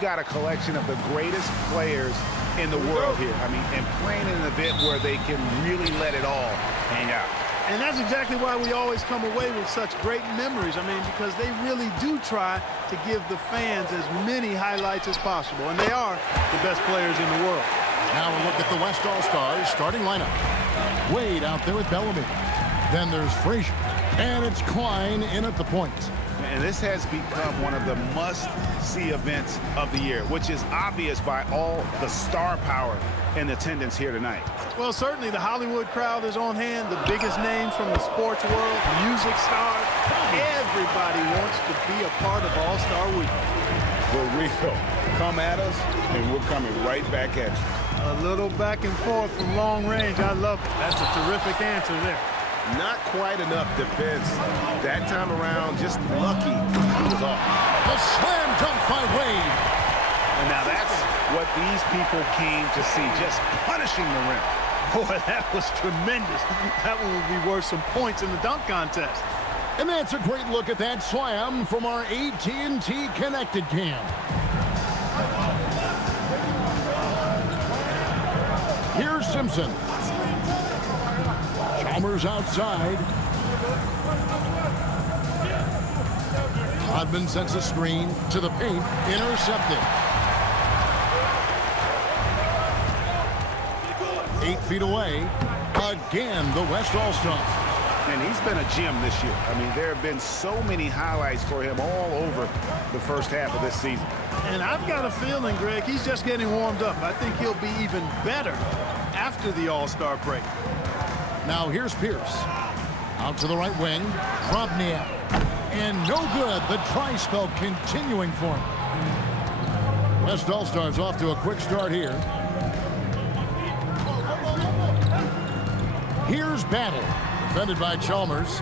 Got a collection of the greatest players in the world here. I mean, and playing in an event where they can really let it all hang out. And that's exactly why we always come away with such great memories. I mean, because they really do try to give the fans as many highlights as possible. And they are the best players in the world. Now a look at the West All-Stars starting lineup. Wade out there with Bellamy. Then there's Frazier. And it's Klein in at the point. And this has become one of the must-see events of the year, which is obvious by all the star power in attendance here tonight. Well, certainly the Hollywood crowd is on hand, the biggest names from the sports world, music stars. Everybody wants to be a part of All-Star Week. For real. Come at us, and we're coming right back at you. A little back and forth from long range. I love it. That's a terrific answer there. Not quite enough defense that time around. Just lucky he was off. A slam dunk by Wade. And now that's what these people came to see, just punishing the rim. Boy, that was tremendous. That one would be worth some points in the dunk contest. And that's a great look at that slam from our AT&T Connected Cam. Here's Simpson. Chalmers outside. Rodman sends a screen to the paint. Intercepted. 8 feet away. Again, the West All-Stars. And he's been a gem this year. I mean, there have been so many highlights for him all over the first half of this season. And I've got a feeling, Greg, he's just getting warmed up. I think he'll be even better after the All-Star break. Now here's Pierce. Out to the right wing. Drobniak. And no good. The try spell continuing for him. West All-Stars off to a quick start here. Here's Battle. Defended by Chalmers.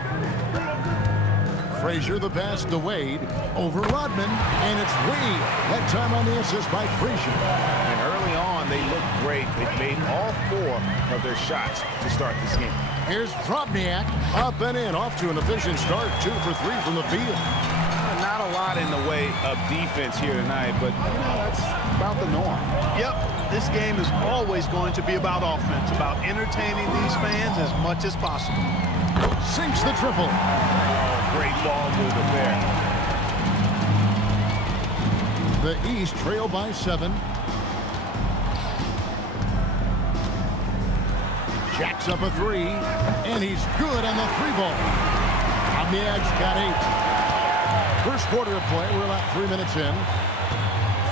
Frazier the pass to Wade. Over Rodman. And it's Wade. That time on the assist by Frazier. And early on, they looked great. They made all 4 of their shots to start this game. Here's Drobniak. Up and in. Off to an efficient start. 2 for 3 from the field. Not a lot in the way of defense here tonight, but you know, that's about the norm. Yep. This game is always going to be about offense, about entertaining these fans as much as possible. Sinks the triple. Oh, great ball movement there. The East trail by 7. Jacks up a 3, and he's good on the 3-ball. Drobniak's got 8. First quarter of play, we're about 3 minutes in.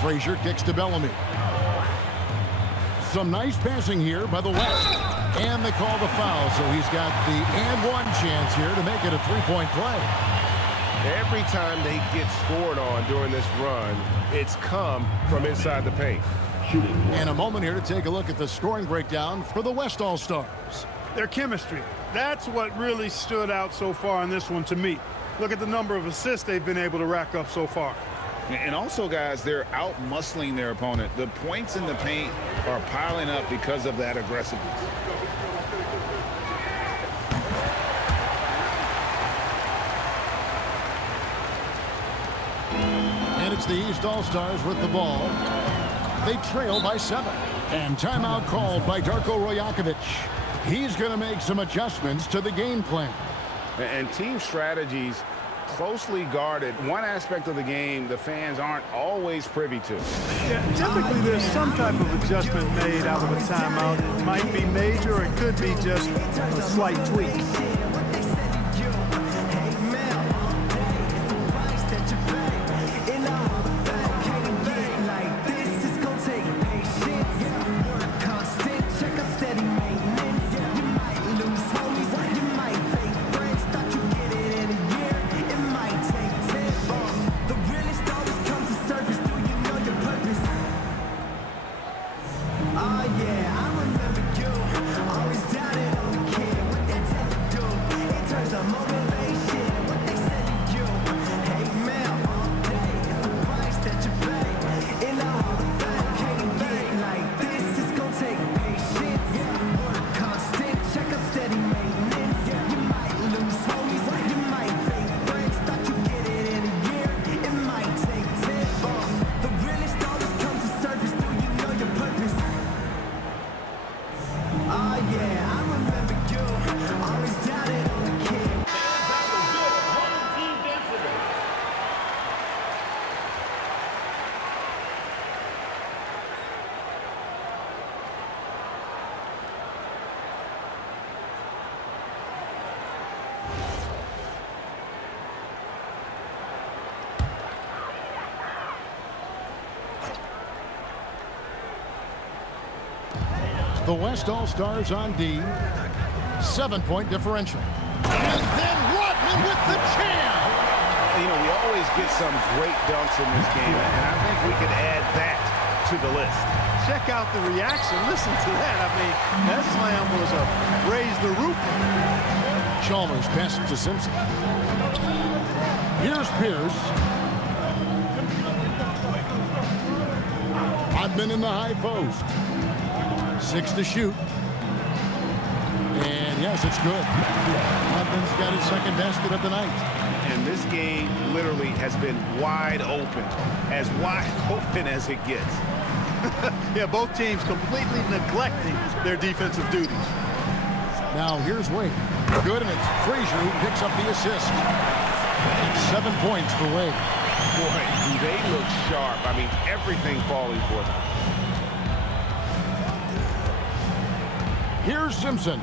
Frazier kicks to Bellamy. Some nice passing here by the West. And they call the foul, so he's got the and one chance here to make it a 3-point play. Every time they get scored on during this run, it's come from inside the paint. And a moment here to take a look at the scoring breakdown for the West All-Stars. Their chemistry. That's what really stood out so far in this one to me. Look at the number of assists they've been able to rack up so far. And also, guys, they're out-muscling their opponent. The points in the paint are piling up because of that aggressiveness. And it's the East All-Stars with the ball. They trail by 7. And timeout called by Darko Rojakovic. He's going to make some adjustments to the game plan. And team strategies closely guarded. One aspect of the game the fans aren't always privy to. Yeah, typically there's some type of adjustment made out of a timeout. It might be major or it could be just a slight tweak. The West All-Stars on D. 7-point differential. And then Rodman with the jam. You know, we always get some great dunks in this game, and I think we could add that to the list. Check out the reaction. Listen to that. I mean, that slam was a raise the roof. Chalmers passes to Simpson. Here's Pierce. Rodman in the high post. 6 to shoot. And yes, it's good. Rodman's got his second basket of the night. And this game literally has been wide open as it gets. Yeah, both teams completely neglecting their defensive duties. Now here's Wade. Good, and it's Frazier who picks up the assist. It's 7 points for Wade. Boy, do they look sharp. I mean, everything falling for them. Here's Simpson.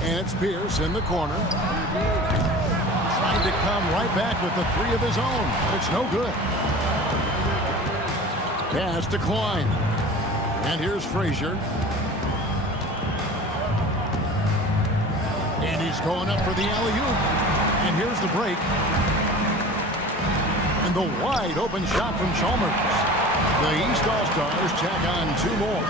And it's Pierce in the corner. Trying to come right back with the 3 of his own. It's no good. Pass to Klein. And here's Frazier. And he's going up for the alley-oop. And here's the break. And the wide open shot from Chalmers. The East All-Stars tack on 2 more.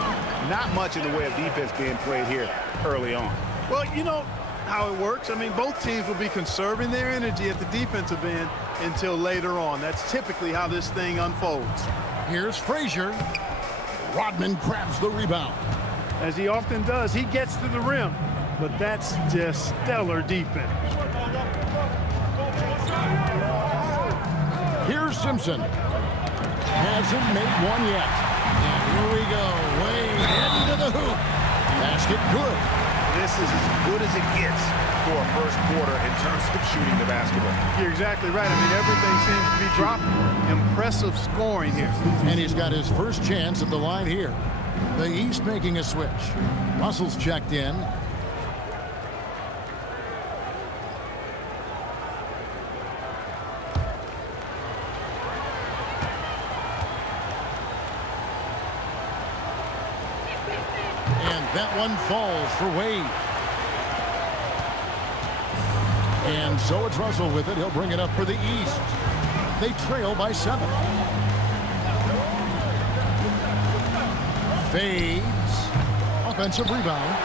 Not much in the way of defense being played here early on. Well, you know how it works. I mean, both teams will be conserving their energy at the defensive end until later on. That's typically how this thing unfolds. Here's Frazier. Rodman grabs the rebound. As he often does, he gets to the rim, but that's just stellar defense. Here's Simpson. Hasn't made one yet. And here we go. Way into the hoop. Basket good. This is as good as it gets for a first quarter in terms of shooting the basketball. You're exactly right. I mean, everything seems to be dropping. Impressive scoring here. And he's got his first chance at the line here. The East making a switch. Russell's checked in. That one falls for Wade. And so it's Russell with it. He'll bring it up for the East. They trail by 7. Fades. Offensive rebound.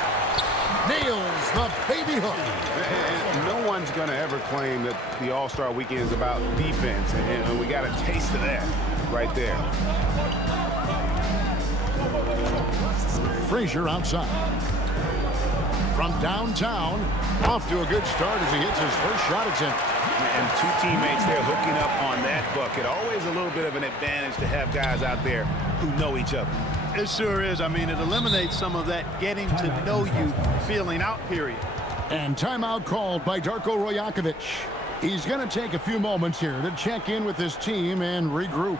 Nails the baby hook. And no one's going to ever claim that the All-Star Weekend is about defense. And we got a taste of that right there. Frazier outside. From downtown, off to a good start as he hits his first shot attempt. And 2 teammates there hooking up on that bucket. Always a little bit of an advantage to have guys out there who know each other. It sure is. I mean, it eliminates some of that getting to know you feeling out period. And timeout called by Darko Rojakovic. He's going to take a few moments here to check in with his team and regroup.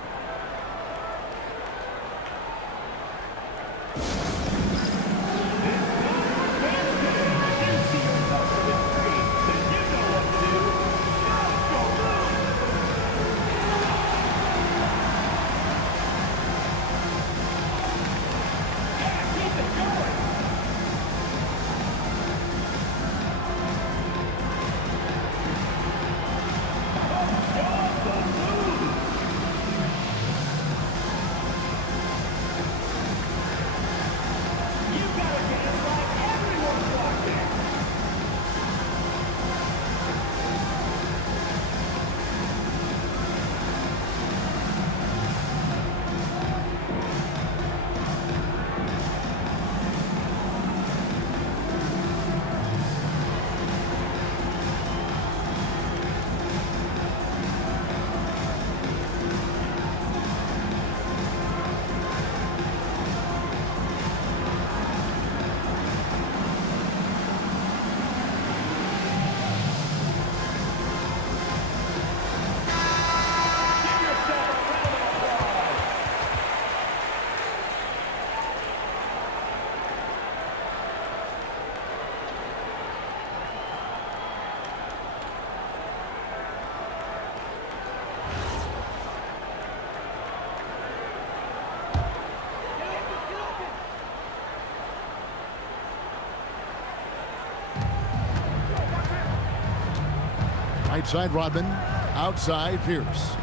Right side Rodman. Outside Pierce.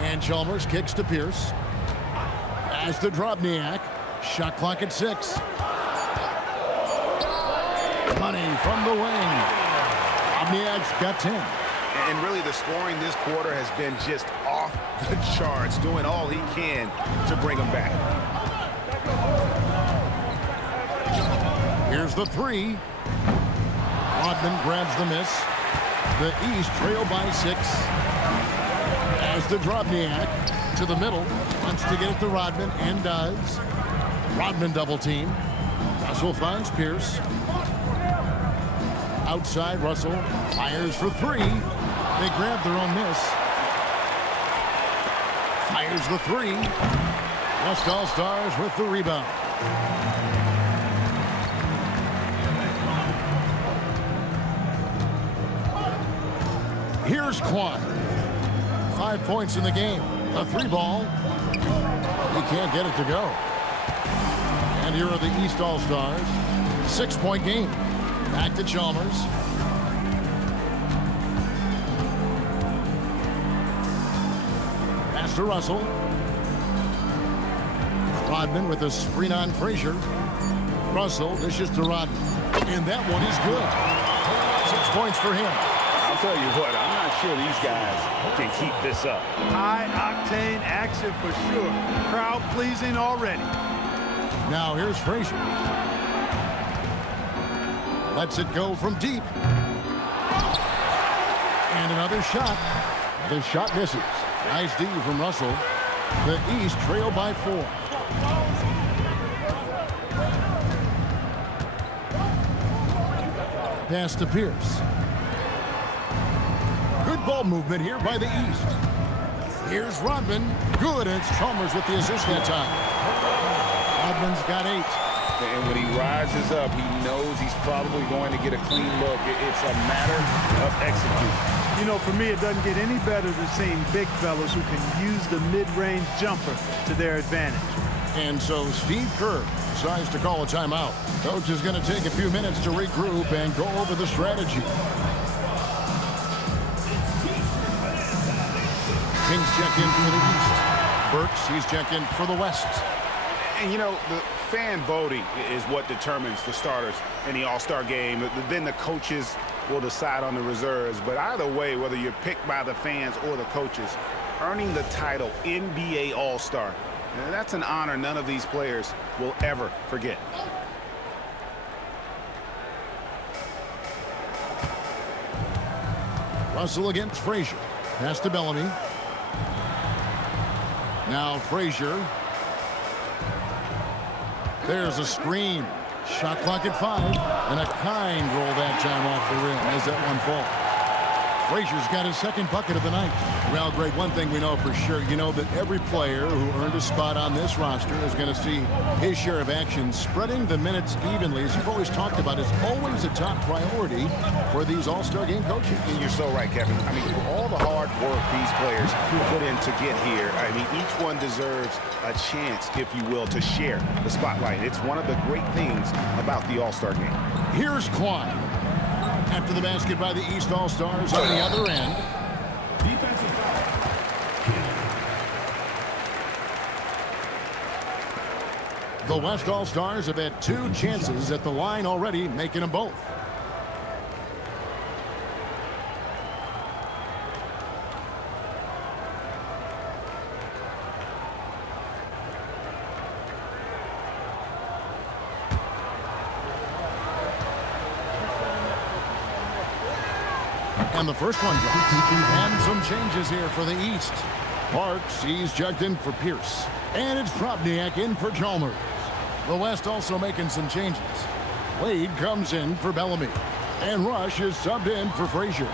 And Chalmers kicks to Pierce. Pass to Drobniak. Shot clock at 6. Money from the wing. Drobniak's got 10. And really the scoring this quarter has been just off the charts, doing all he can to bring them back. Here's the 3. Rodman grabs the miss. The East trail by 6. As to Drobniak to the middle. Wants to get it to Rodman and does. Rodman double team. Russell finds Pierce. Outside Russell. Fires for 3. They grab their own miss. Fires the 3. West All-Stars with the rebound. Here's Quan. 5 points in the game. A 3 ball. He can't get it to go. And here are the East All-Stars. 6-point game. Back to Chalmers. Pass to Russell. Rodman with a screen on Frazier. Russell dishes to Rodman. And that one is good. 6 points for him. I'll tell you what, I'm not sure these guys can keep this up. High-octane action for sure. Crowd-pleasing already. Now here's Frazier. Lets it go from deep. And another shot. The shot misses. Nice D from Russell. The East trail by 4. Pass to Pierce. Good ball movement here by the East. Here's Rodman. Good, and it's Chalmers with the assist that time. Rodman's got 8. And when he rises up, he knows he's probably going to get a clean look. It's a matter of execution. You know, for me, it doesn't get any better than seeing big fellas who can use the mid-range jumper to their advantage. And so Steve Kerr decides to call a timeout. Coach is going to take a few minutes to regroup and go over the strategy. Kings check in for the East. Burks, he's checked in for the West. And, you know, the fan voting is what determines the starters in the All-Star game. Then the coaches will decide on the reserves. But either way, whether you're picked by the fans or the coaches, earning the title NBA All-Star, that's an honor none of these players will ever forget. Russell against Frazier. Pass to Bellamy. Now Frazier. There's a screen. Shot clock at 5. And a kind roll that time off the rim as that one falls. Frazier's got his second bucket of the night. Well, Greg, one thing we know for sure, you know that every player who earned a spot on this roster is going to see his share of action. Spreading the minutes evenly, as you've always talked about, is always a top priority for these All-Star game coaches. And you're so right, Kevin. I mean, for all the hard work these players put in to get here, I mean, each one deserves a chance, if you will, to share the spotlight. It's one of the great things about the All-Star game. Here's Quan. After the basket by the East All-Stars on the other end. Defensive foul. The West All-Stars have had 2 chances at the line already, making them both. And the first one drops. And some changes here for the East. Parks, he's checked in for Pierce. And it's Drobniak in for Chalmers. The West also making some changes. Wade comes in for Bellamy. And Rush is subbed in for Frazier.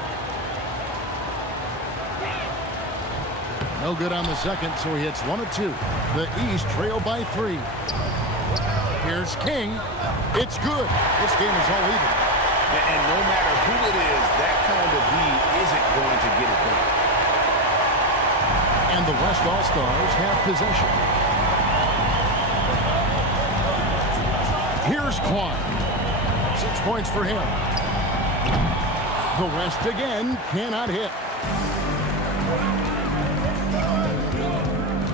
No good on the second, so he hits 1 of 2. The East trail by 3. Here's King. It's good. This game is all even. And no matter who it is, that kind of lead isn't going to get it done. And the West All-Stars have possession. Here's Quan. 6 points for him. The West again cannot hit.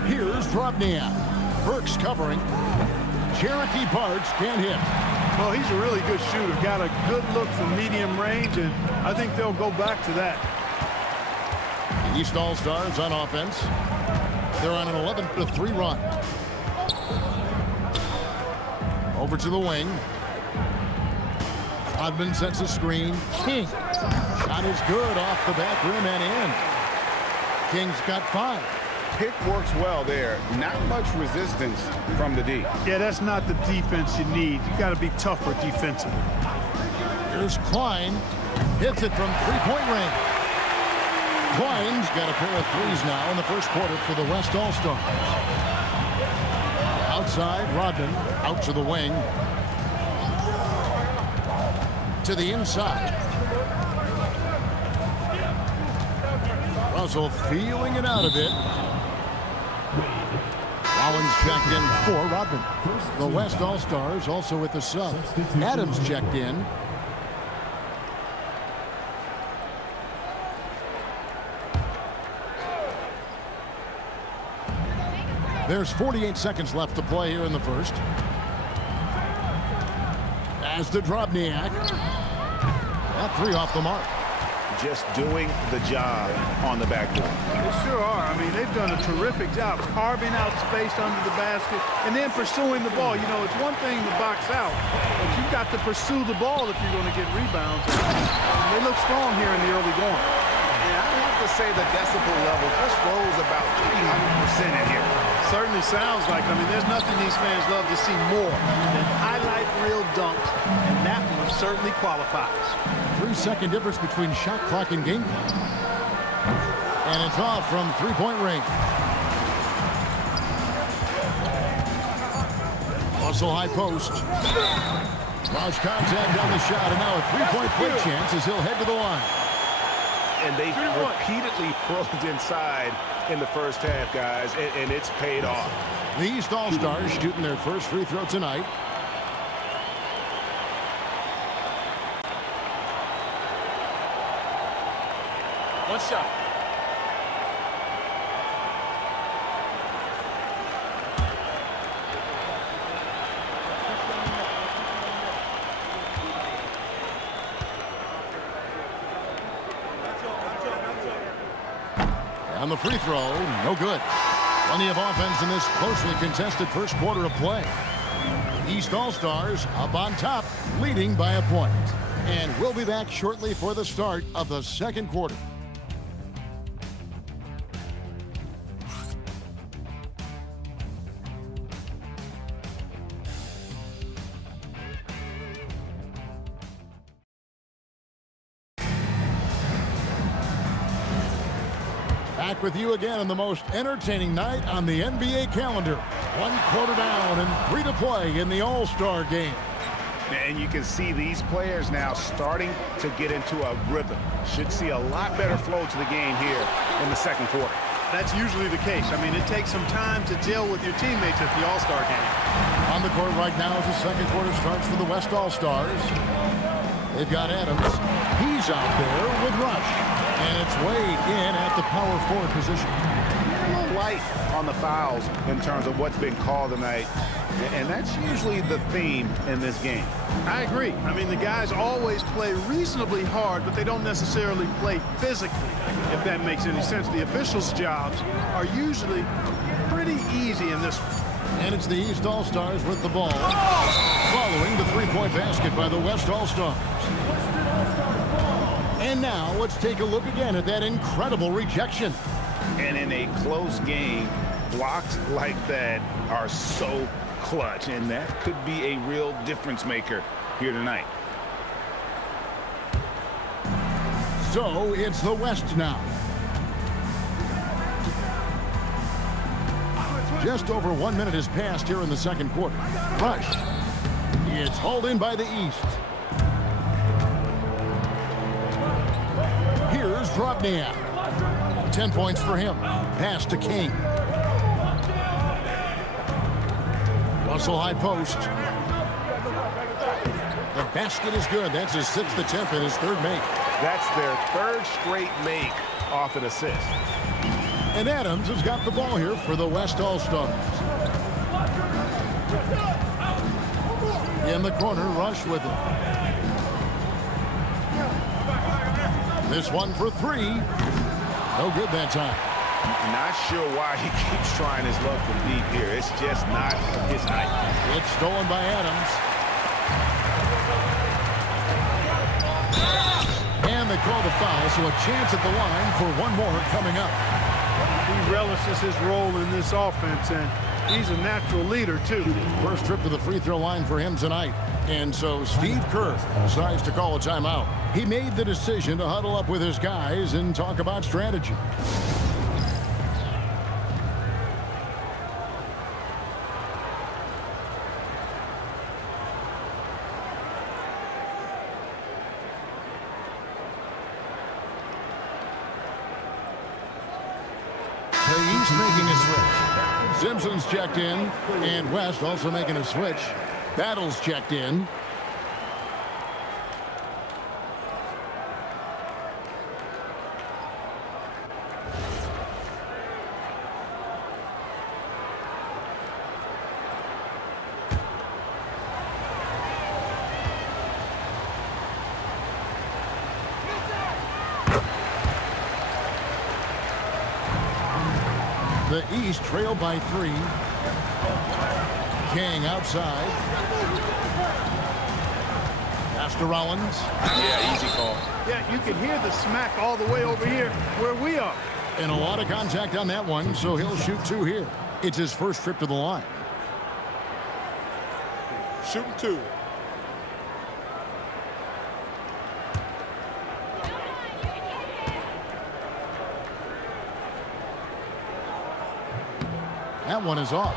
Here's Drobniak. Burks covering. Cherokee Parks can't hit. Well, he's a really good shooter. Got a good look from medium range, and I think they'll go back to that. The East All-Stars on offense. They're on an 11-3 run. Over to the wing. Rodman sets a screen. King. Shot is good off the back rim and in. King's got 5. Pick works well there. Not much resistance from the D. Yeah, that's not the defense you need. You got to be tougher defensively. Here's Klein. Hits it from three-point range. Klein's got a pair of threes now in the first quarter for the West All-Stars. Outside, Rodman out to the wing. To the inside. Russell feeling it out a bit. Rollins checked in for Rodman. The West All-Stars also with the sub. Adams checked in. There's 48 seconds left to play here in the first. As to Drobniak. That 3 off the mark. Just doing the job on the backboard. They sure are. I mean, they've done a terrific job carving out space under the basket and then pursuing the ball. You know, it's one thing to box out, but you've got to pursue the ball if you're going to get rebounds. And they look strong here in the early going. And I have to say the decibel level just rose about 300% in here. Certainly sounds like, I mean, there's nothing these fans love to see more than highlight reel dunks, and that one certainly qualifies. 3-second difference between shot clock and game clock. And it's off from three-point range. Russell high post. Lost contact on the shot, and now a three-point play chance as he'll head to the line. And they've repeatedly probed inside in the first half, guys, and it's paid off. The East All-Stars shooting their first free throw tonight. One shot. On the free throw, no good. Plenty of offense in this closely contested first quarter of play. The East All-Stars up on top, leading by a point. And we'll be back shortly for the start of the second quarter. Back with you again on the most entertaining night on the NBA calendar. 1 quarter down and 3 to play in the All-Star game. And you can see these players now starting to get into a rhythm. Should see a lot better flow to the game here in the second quarter. That's usually the case. I mean, it takes some time to gel with your teammates at the All-Star game. On the court right now as the second quarter starts for the West All-Stars. They've got Adams. He's out there with Rush. And it's Wade in at the power forward position. A little light on the fouls in terms of what's been called tonight. And that's usually the theme in this game. I agree. I mean, the guys always play reasonably hard, but they don't necessarily play physically, if that makes any sense. The officials' jobs are usually pretty easy in this one. And it's the East All-Stars with the ball. Following the three-point basket by the West All-Stars. And now let's take a look again at that incredible rejection. And in a close game, blocks like that are so clutch, and that could be a real difference maker here tonight. So it's the West now. Just over 1 minute has passed here in the second quarter. Rush. It's hauled in by the East. Here's Drobniak. 10 points for him. Pass to King. Russell high post. The basket is good. That's his 6th attempt and his 3rd make. That's their third straight make off an assist. And Adams has got the ball here for the West All-Stars. In the corner, Rush with it. This one for three. No good that time. Not sure why he keeps trying his luck from deep here. It's just not his night. It's stolen by Adams. And they call the foul, so a chance at the line for one more coming up. He relishes his role in this offense, and he's a natural leader, too. First trip to the free throw line for him tonight. And so Steve Kerr decides to call a timeout. He made the decision to huddle up with his guys and talk about strategy. The East making a switch. Simpson's checked in, and West also making a switch. Battles checked in. The East trail by 3. King outside. Pass to Rollins. Yeah, easy call. Yeah, you can hear the smack all the way over here where we are. And a lot of contact on that one, so he'll shoot 2 here. It's his first trip to the line. Shooting 2. That one is off.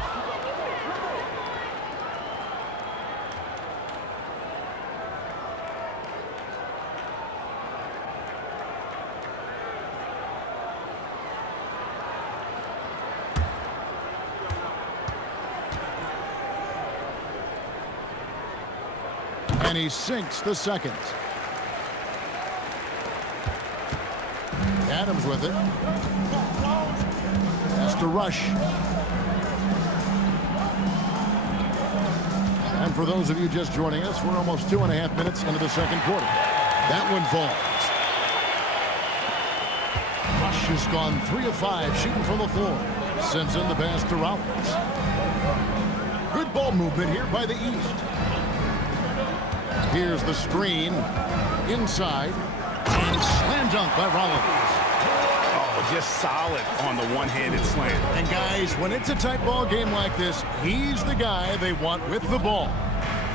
And he sinks the second. Adams with it. Has to Rush. And for those of you just joining us, we're almost 2.5 minutes into the second quarter. That one falls. Rush has gone 3 of 5 shooting from the floor. Simpson the pass to Rollins. Good ball movement here by the East. Here's the screen. Inside. And slam dunk by Rollins. Oh, just solid on the one-handed slam. And guys, when it's a tight ball game like this, he's the guy they want with the ball.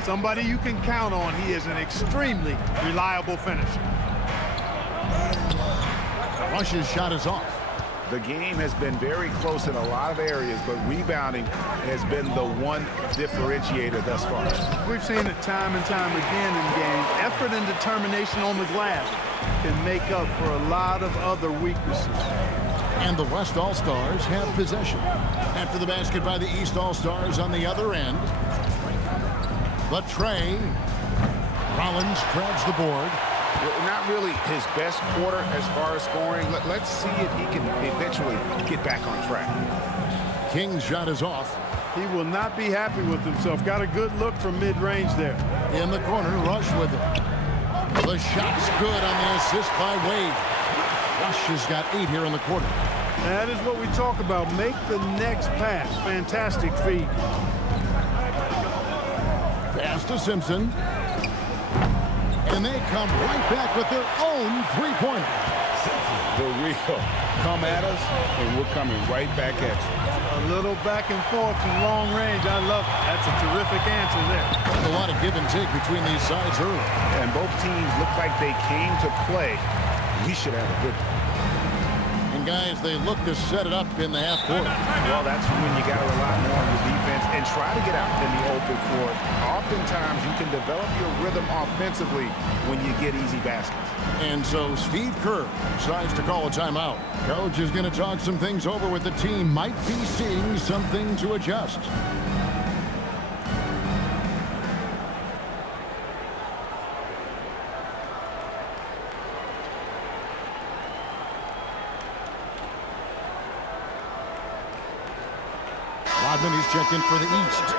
Somebody you can count on. He is an extremely reliable finisher. Rush's shot is off. The game has been very close in a lot of areas, but rebounding has been the one differentiator thus far. We've seen it time and time again in games. Effort and determination on the glass can make up for a lot of other weaknesses. And the West All-Stars have possession. After the basket by the East All-Stars on the other end. The tray. Rollins grabs the board. Not really his best quarter as far as scoring. Let's see if he can eventually get back on track. King's shot is off. He will not be happy with himself. Got a good look from mid-range there. In the corner, Rush with it. The shot's good on the assist by Wade. Rush has got 8 here in the quarter. That is what we talk about. Make the next pass. Fantastic feed. Pass to Simpson. And they come right back with their own three-pointer. The real come at us, and we're coming right back at you. A little back and forth from long range. I love it. That's a terrific answer there. A lot of give and take between these sides early. And both teams look like they came to play. We should have a good one. And guys, they look to set it up in the half court. Well, that's when you got to rely more on your defense and try to get out in the open court. Oftentimes, you can develop your rhythm offensively when you get easy baskets. And so Steve Kerr decides to call a timeout. Coach is going to talk some things over with the team. Might be seeing something to adjust. Rodman, he's checked in for the East.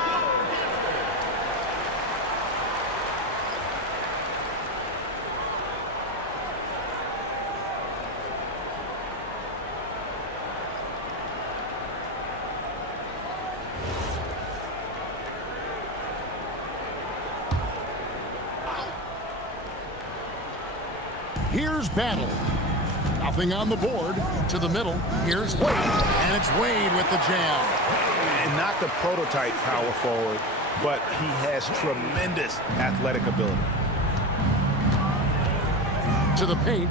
Here's Battle. Nothing on the board. To the middle. Here's Wade. And it's Wade with the jam. And not the prototype power forward, but he has tremendous athletic ability. To the paint.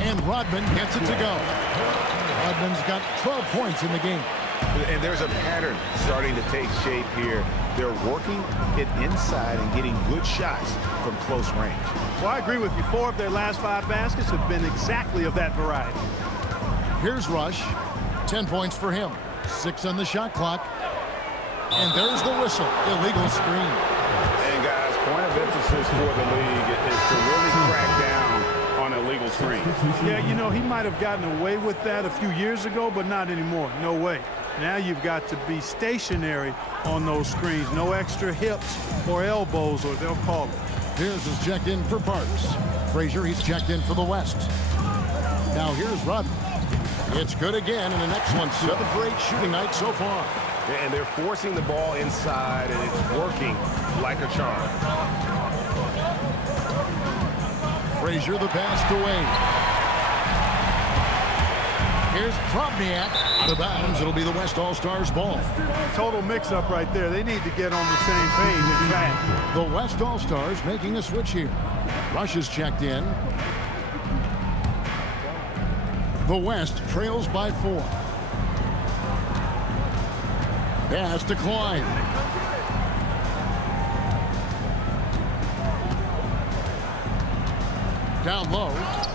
And Rodman gets it to go. Rodman's got 12 points in the game. And there's a pattern starting to take shape here. They're working it inside and getting good shots from close range. Well, I agree with you. 4 of their last 5 baskets have been exactly of that variety. Here's Rush. 10 points for him. 6 on the shot clock. And there's the whistle. Illegal screen. And guys, point of emphasis for the league is to really crack down on illegal screens. Yeah, you know, he might have gotten away with that a few years ago, but not anymore. No way. Now you've got to be stationary on those screens. No extra hips or elbows, or they'll call it. Pierce is checked in for Parks. Frazier, he's checked in for the West. Now here's Rodman. It's good again, and an excellent 7 for 8 shooting night so far. And they're forcing the ball inside, and it's working like a charm. Frazier, the pass to Wade. Here's Probniak. Out of bounds. It'll be the West All-Stars ball. Total mix-up right there. They need to get on the same page, in fact. The West All-Stars making a switch here. Rush is checked in. The West trails by 4. Pass to Klein. Down low.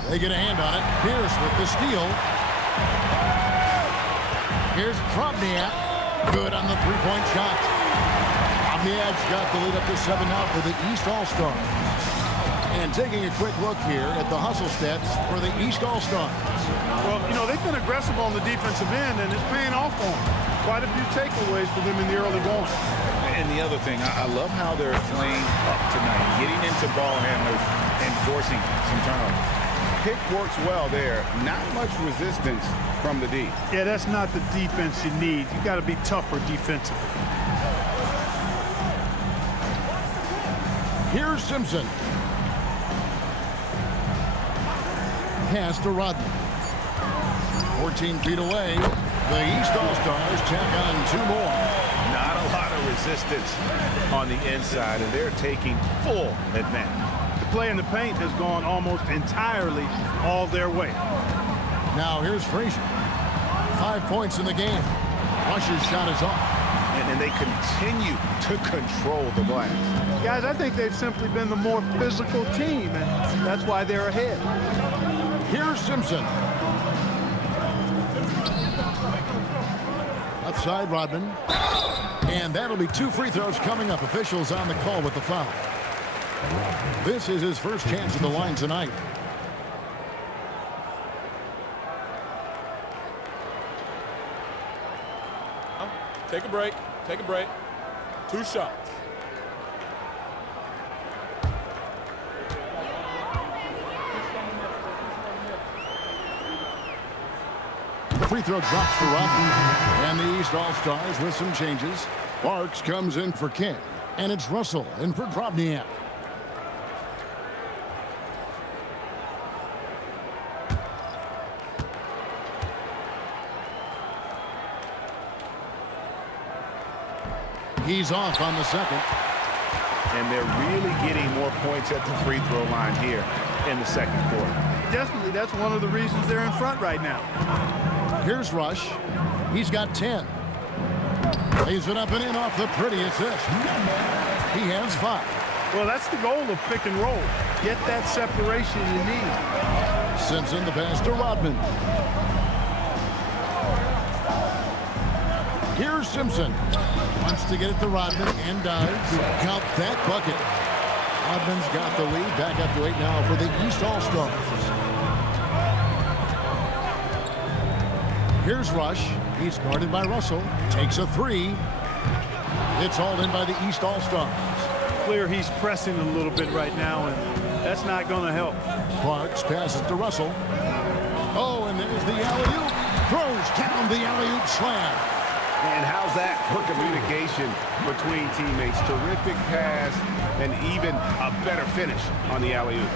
They get a hand on it. Pierce with the steal. Here's Probniak. Good on the three-point shot. Probniak's got the lead up to 7 now for the East All-Stars. And taking a quick look here at the hustle stats for the East All-Stars. Well, you know, they've been aggressive on the defensive end, and it's paying off for them. Quite a few takeaways for them in the early going. And the other thing, I love how they're playing up tonight, getting into ball handlers and forcing some turnovers. Pick works well there. Not much resistance from the D. Yeah, that's not the defense you need. You got to be tougher defensively. Here's Simpson. Pass to Rodman. 14 feet away. The East All-Stars tack on 2 more. Not a lot of resistance on the inside, and they're taking full advantage. The play in the paint has gone almost entirely all their way. Now here's Frazier. 5 points in the game. Rush's shot is off. And they continue to control the glass. Guys, I think they've simply been the more physical team, and that's why they're ahead. Here's Simpson. Outside Rodman. And that'll be 2 free throws coming up. Officials on the call with the foul. This is his first chance at the line tonight. Take a break. Take a break. 2 shots. The free throw drops for Rodman. And the East All-Stars with some changes. Parks comes in for King. And it's Russell in for Probniak. He's off on the second. And they're really getting more points at the free throw line here in the second quarter. Definitely, that's one of the reasons they're in front right now. Here's Rush. He's got 10. Lays it up and in off the pretty assist. He has 5. Well, that's the goal of pick and roll. Get that separation you need. Simpson, the pass to Rodman. Here's Simpson. Wants to get it to Rodman and does. Count that bucket. Rodman's got the lead. Back up to 8 now for the East All-Stars. Here's Rush. He's guarded by Russell. Takes a three. It's all in by the East All-Stars. Clear he's pressing a little bit right now, and that's not going to help. Parks passes to Russell. Oh, and there's the alley-oop. Throws down the alley-oop slam. And how's that for communication between teammates? Terrific pass and even a better finish on the alley-oop.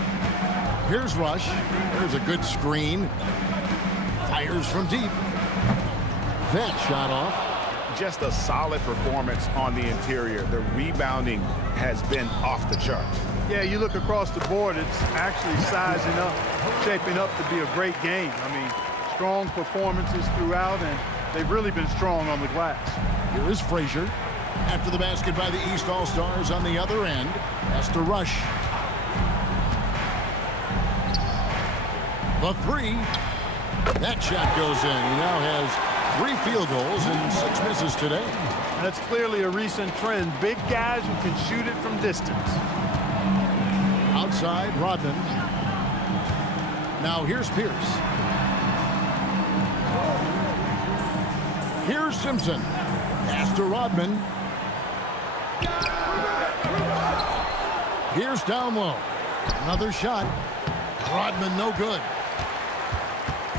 Here's Rush. There's a good screen. Fires from deep. That shot off. Just a solid performance on the interior. The rebounding has been off the charts. Yeah, you look across the board, it's actually sizing up, shaping up to be a great game. I mean, strong performances throughout, and they've really been strong on the glass. Here is Frazier. After the basket by the East All-Stars on the other end. Has to Rush. The three. That shot goes in. He now has 3 field goals and 6 misses today. That's clearly a recent trend. Big guys who can shoot it from distance. Outside, Rodman. Now here's Pierce. Here's Simpson. Pass to Rodman. Here's down low. Another shot. Rodman no good.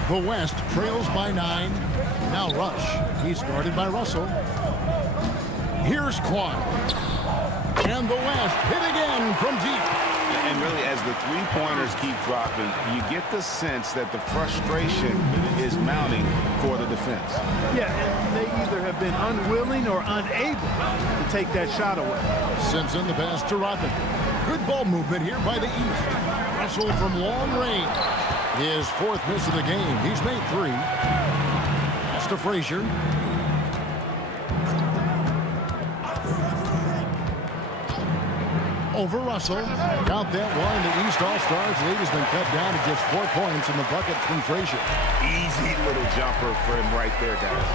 The West trails by 9. Now Rush. He's guarded by Russell. Here's Quan. And the West hit again from deep. And really, as the three-pointers keep dropping, you get the sense that the frustration is mounting for the defense. Yeah, and they either have been unwilling or unable to take that shot away. Simpson, the pass to Rodman. Good ball movement here by the East. Russell from long range. His 4th miss of the game. He's made 3. Pass to Frazier. Over Russell. Count that one. The East All-Stars lead has been cut down to just 4 points in the bucket from Frazier. Easy little jumper for him right there, guys.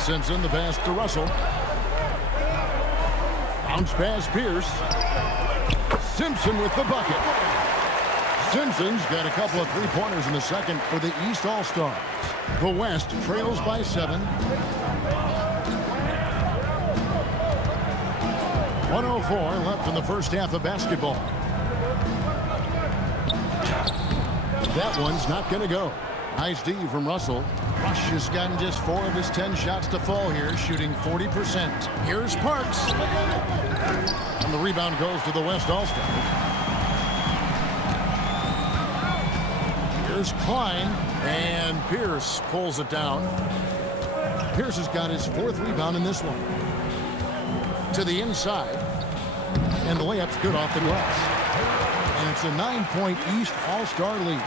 Simpson, the pass to Russell. Bounce pass, Pierce. Simpson with the bucket. Simpson's got a couple of 3-pointers in the second for the East All-Stars. The West trails by 7. 104 left in the first half of basketball. That one's not going to go. Nice D from Russell. Rush has gotten just 4 of his 10 shots to fall here, shooting 40%. Here's Parks. And the rebound goes to the West All-Stars. Here's Klein. And Pierce pulls it down. Pierce has got his 4th rebound in this one. To the inside. And the layup's good off the glass. And it's a 9-point East All-Star lead.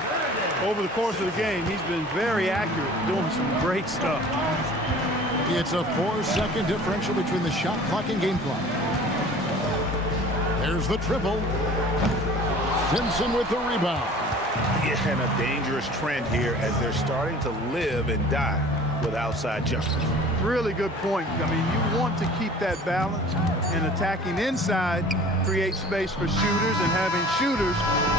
Over the course of the game, he's been very accurate, doing some great stuff. It's a 4-second differential between the shot clock and game clock. There's the triple. Simpson with the rebound. Yeah, and a dangerous trend here as they're starting to live and die with outside jumpers. Really good point. I mean, you want to keep that balance, and attacking inside creates space for shooters, and having shooters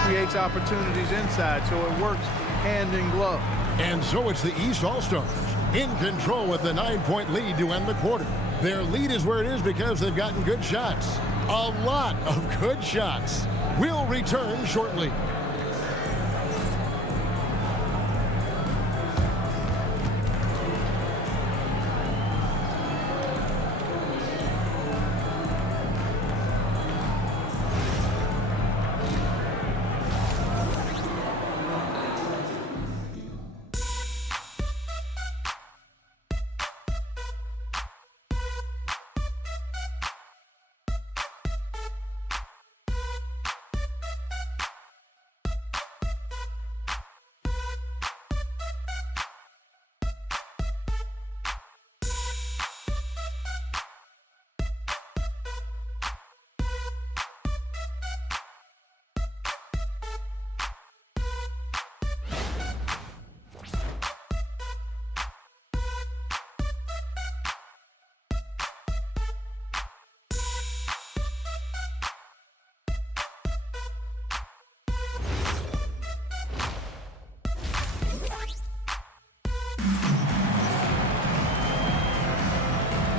creates opportunities inside, so it works hand in glove. And so it's the East All-Stars in control with the 9-point lead to end the quarter. Their lead is where it is because they've gotten good shots. A lot of good shots. We'll return shortly.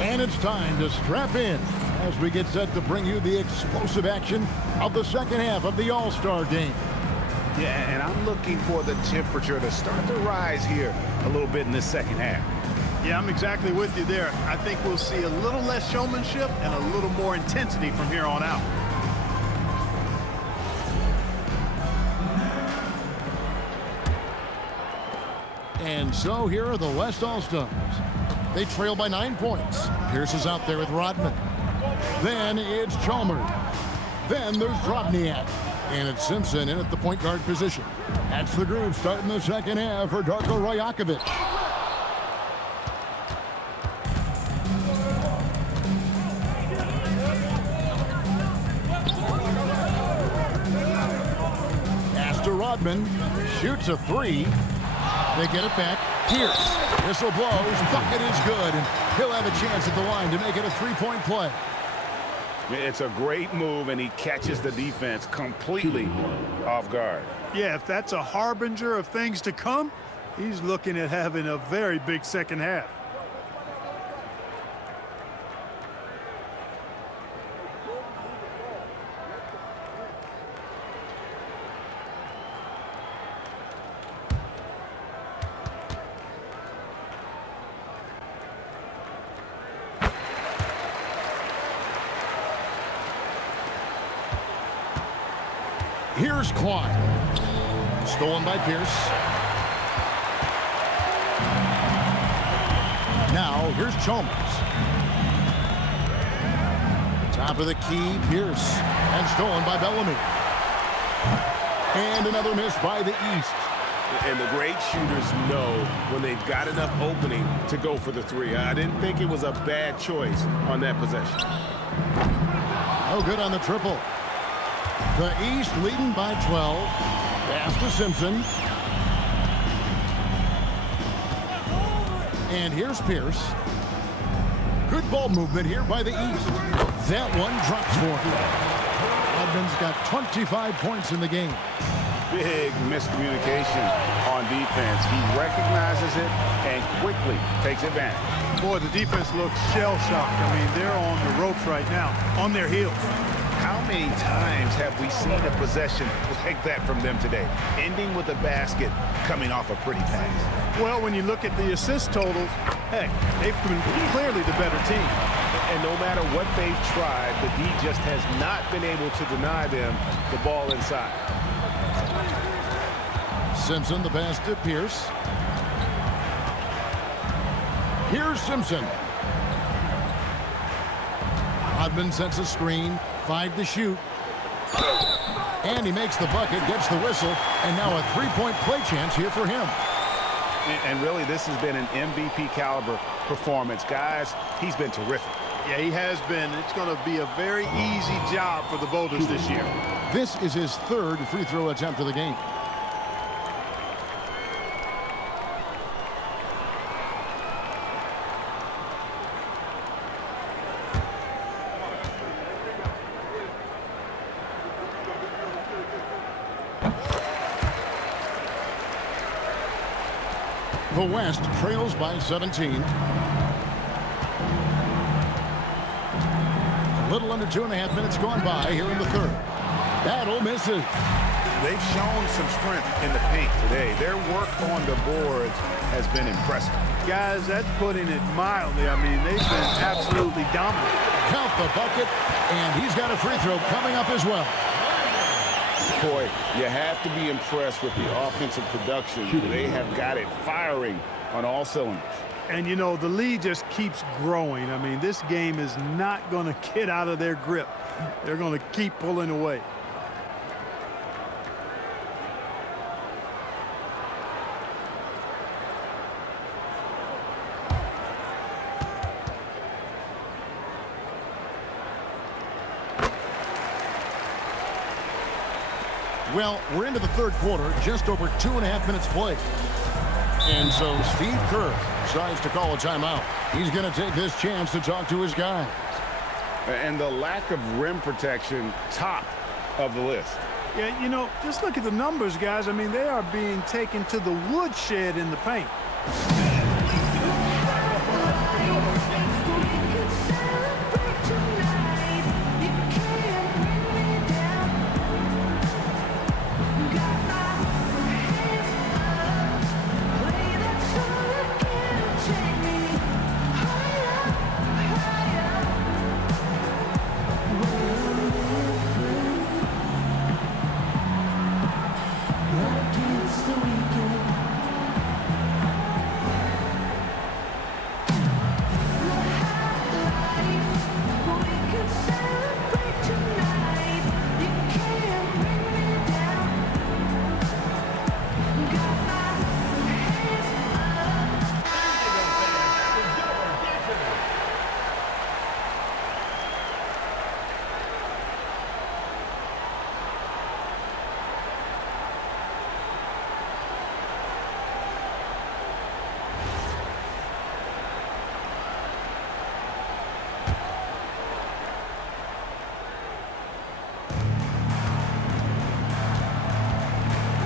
And it's time to strap in as we get set to bring you the explosive action of the second half of the All-Star game. Yeah, and I'm looking for the temperature to start to rise here a little bit in this second half. Yeah, I'm exactly with you there. I think we'll see a little less showmanship and a little more intensity from here on out. And so here are the West All-Stars. They trail by 9 points. Pierce is out there with Rodman. Then it's Chalmers. Then there's Drobniak. And it's Simpson in at the point guard position. That's the groove starting the second half for Darko Rajakovic. Pass to Rodman. Shoots a three. They get it back. Pierce. Whistle blows. Bucket is good. And he'll have a chance at the line to make it a three-point play. It's a great move, and he catches the defense completely off guard. Yeah, if that's a harbinger of things to come, he's looking at having a very big second half. Here's Klein. Stolen by Pierce. Now, here's Chalmers. Top of the key, Pierce. And stolen by Bellamy. And another miss by the East. And the great shooters know when they've got enough opening to go for the three. I didn't think it was a bad choice on that possession. No good on the triple. The East leading by 12. Pass to Simpson. And here's Pierce. Good ball movement here by the East. That one drops for him. Rodman's got 25 points in the game. Big miscommunication on defense. He recognizes it and quickly takes advantage. Boy, the defense looks shell-shocked. I mean, they're on the ropes right now, on their heels. How many times have we seen a possession like that from them today, ending with a basket coming off a pretty pass? Well, when you look at the assist totals, heck, they've been clearly the better team. And no matter what they've tried, the D just has not been able to deny them the ball inside. Simpson, the pass to Pierce. Here's Simpson. Rodman sets a screen. 5 to shoot. And he makes the bucket, gets the whistle, and now a three-point play chance here for him. And really, this has been an MVP caliber performance. Guys, he's been terrific. Yeah, he has been. It's going to be a very easy job for the voters this year. This is his third free throw attempt of the game. The West trails by 17. A little under 2.5 minutes gone by here in the third. Battle misses. They've shown some strength in the paint today. Their work on the boards has been impressive. Guys, that's putting it mildly. I mean, they've been absolutely dominant. Count the bucket, and he's got a free throw coming up as well. Boy, you have to be impressed with the offensive production. They have got it firing on all cylinders. And, you know, the lead just keeps growing. I mean, this game is not going to get out of their grip. They're going to keep pulling away. Well, we're into the third quarter, just over 2.5 minutes played. And so Steve Kerr decides to call a timeout. He's going to take this chance to talk to his guys. And the lack of rim protection, top of the list. Yeah, you know, just look at the numbers, guys. I mean, they are being taken to the woodshed in the paint.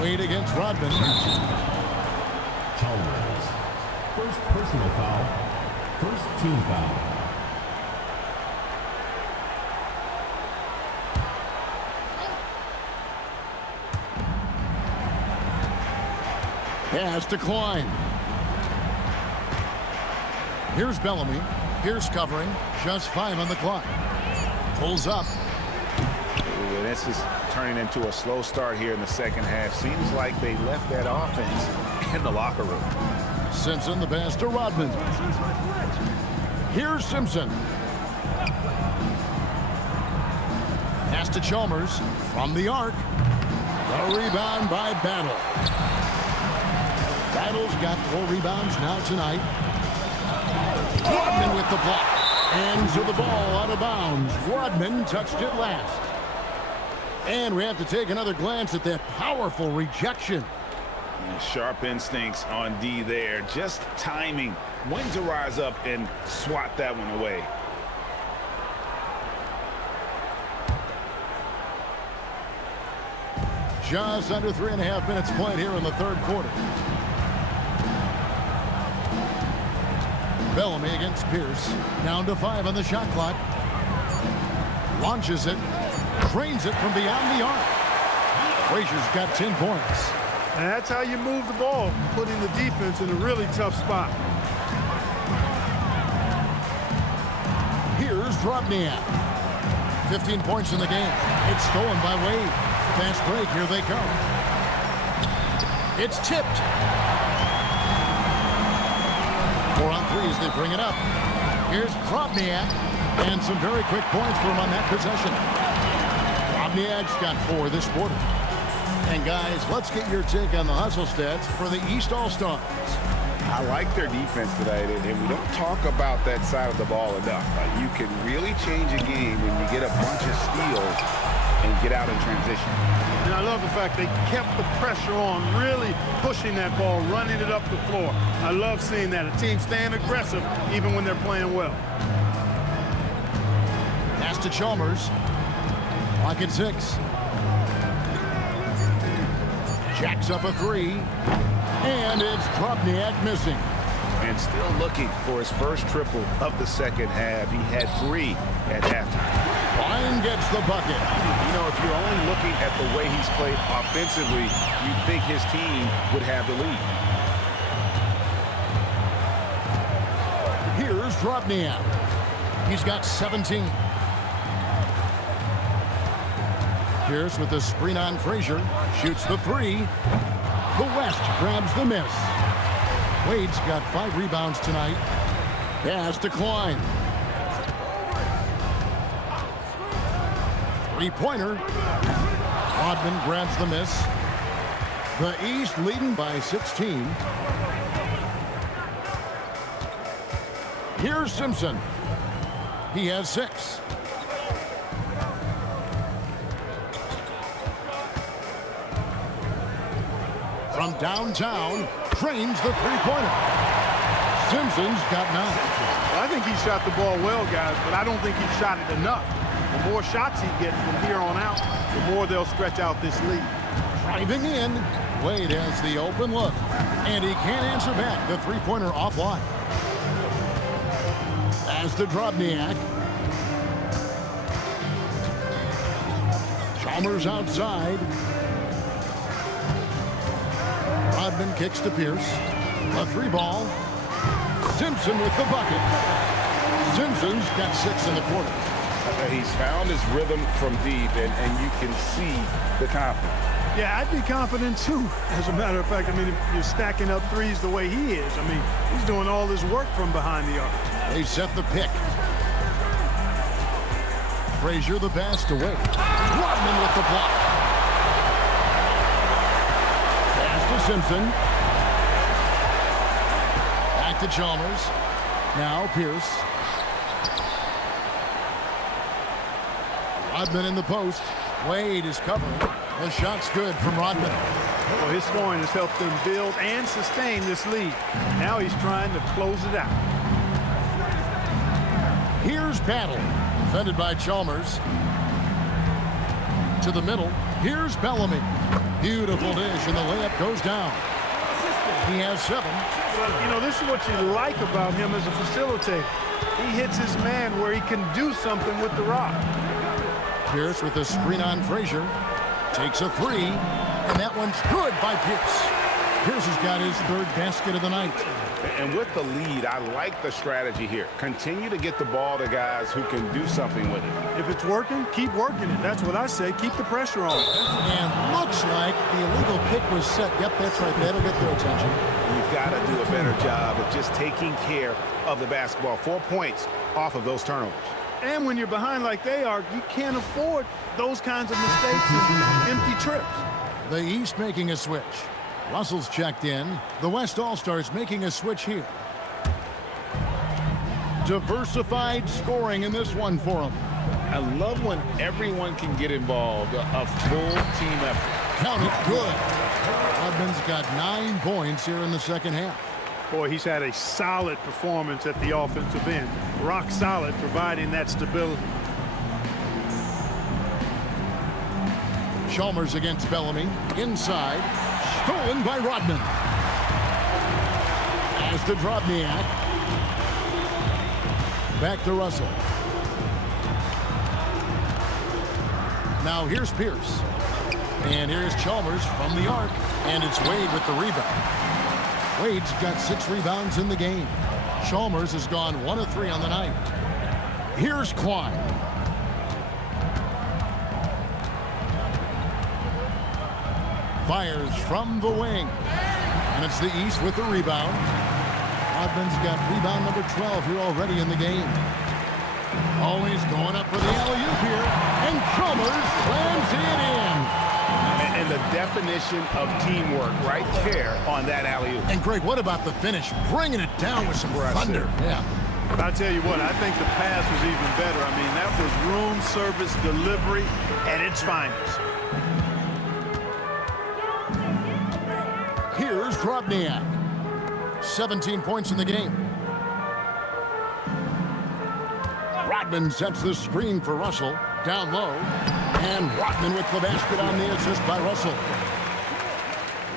Wade against Rodman. Chalmers. First personal foul. First team foul. Pass to Klein. Here's Bellamy. Pierce covering. Just 5 on the clock. Pulls up. Ooh, this is turning into a slow start here in the second half. Seems like they left that offense in the locker room. Simpson, the pass to Rodman. Here's Simpson. Pass to Chalmers from the arc. The rebound by Battle. Battle's got 4 rebounds now tonight. Rodman with the block. Ends of the ball out of bounds. Rodman touched it last. And we have to take another glance at that powerful rejection. Sharp instincts on D there. Just timing when to rise up and swat that one away. Just under 3.5 minutes played here in the third quarter. Bellamy against Pierce. Down to 5 on the shot clock. Launches it. Trains it from beyond the arc. Frazier's got 10 points. And that's how you move the ball, putting the defense in a really tough spot. Here's Drobniak. 15 points in the game. It's stolen by Wade. Fast break, here they come. It's tipped. 4 on 3 as they bring it up. Here's Drobniak. And some very quick points for him on that possession. Drobniak's got 4 this quarter. And guys, let's get your take on the hustle stats for the East All-Stars. I like their defense today, and we don't talk about that side of the ball enough. You can really change a game when you get a bunch of steals and get out in transition. And I love the fact they kept the pressure on, really pushing that ball, running it up the floor. I love seeing that. A team staying aggressive even when they're playing well. Pass to Chalmers. Clock at 6. Jacks up a 3. And it's Drobniak missing. And still looking for his first triple of the second half. He had 3 at halftime. Klein gets the bucket. You know, if you're only looking at the way he's played offensively, you'd think his team would have the lead. Here's Drobniak. He's got 17. Pierce with the screen on Frazier. Shoots the 3. The West grabs the miss. Wade's got 5 rebounds tonight. Pass to Klein. 3-pointer. Rodman grabs the miss. The East leading by 16. Here's Simpson. He has 6. From downtown, trains the 3-pointer. Simpson's got 9. Well, I think he shot the ball well, guys, but I don't think he shot it enough. The more shots he gets from here on out, the more they'll stretch out this lead. Driving in, Wade has the open look, and he can't answer back. The 3-pointer offline. As to Drobniak. Chalmers outside. Rodman kicks to Pierce. A 3-ball. Simpson with the bucket. Simpson's got 6 in the quarter. He's found his rhythm from deep, and you can see the confidence. Yeah, I'd be confident too. As a matter of fact, I mean, if you're stacking up threes the way he is, I mean, he's doing all this work from behind the arc. They set the pick. Frazier the pass to Wade. Rodman with the block. Pass to Simpson. Back to Chalmers. Now Pierce. Rodman in the post. Wade is covering. The shot's good from Rodman. Well, his scoring has helped them build and sustain this lead. Now he's trying to close it out. Here's Battle. Defended by Chalmers. To the middle. Here's Bellamy. Beautiful dish, and the layup goes down. He has 7. Well, you know, this is what you like about him as a facilitator. He hits his man where he can do something with the rock. Pierce with the screen on Frazier. Takes a 3, and that one's good by Pierce. Pierce has got his 3rd basket of the night. And with the lead, I like the strategy here. Continue to get the ball to guys who can do something with it. If it's working, keep working it. That's what I say. Keep the pressure on. And looks like the illegal pick was set. Yep, that's right. That'll get their attention. You've got to do a better job of just taking care of the basketball. 4 points off of those turnovers. And when you're behind like they are, you can't afford those kinds of mistakes and empty trips. The East making a switch. Russell's checked in. The West All-Stars making a switch here. Diversified scoring in this one for them. I love when everyone can get involved. A full team effort. Count it good. Rodman's got 9 points here in the second half. Boy, he's had a solid performance at the offensive end. Rock solid, providing that stability. Chalmers against Bellamy. Inside. Stolen by Rodman. As to Drobniak. Back to Russell. Now here's Pierce. And here's Chalmers from the arc. And it's Wade with the rebound. Wade's got 6 rebounds in the game. Chalmers has gone 1 of 3 on the night. Here's Klein. Fires from the wing. And it's the East with the rebound. Rodman's got rebound number 12 here already in the game. Always going up for the alley-oop here. And Chalmers slams it in. And the definition of teamwork right there on that alley-oop. And Greg, what about the finish? Bringing it down with some thunder. Yeah. I'll tell you what, I think the pass was even better. I mean, that was room service delivery at its finest. Here's Drobniak. 17 points in the game. Rodman sets the screen for Russell. Down low. And Rodman with the basket on the assist by Russell.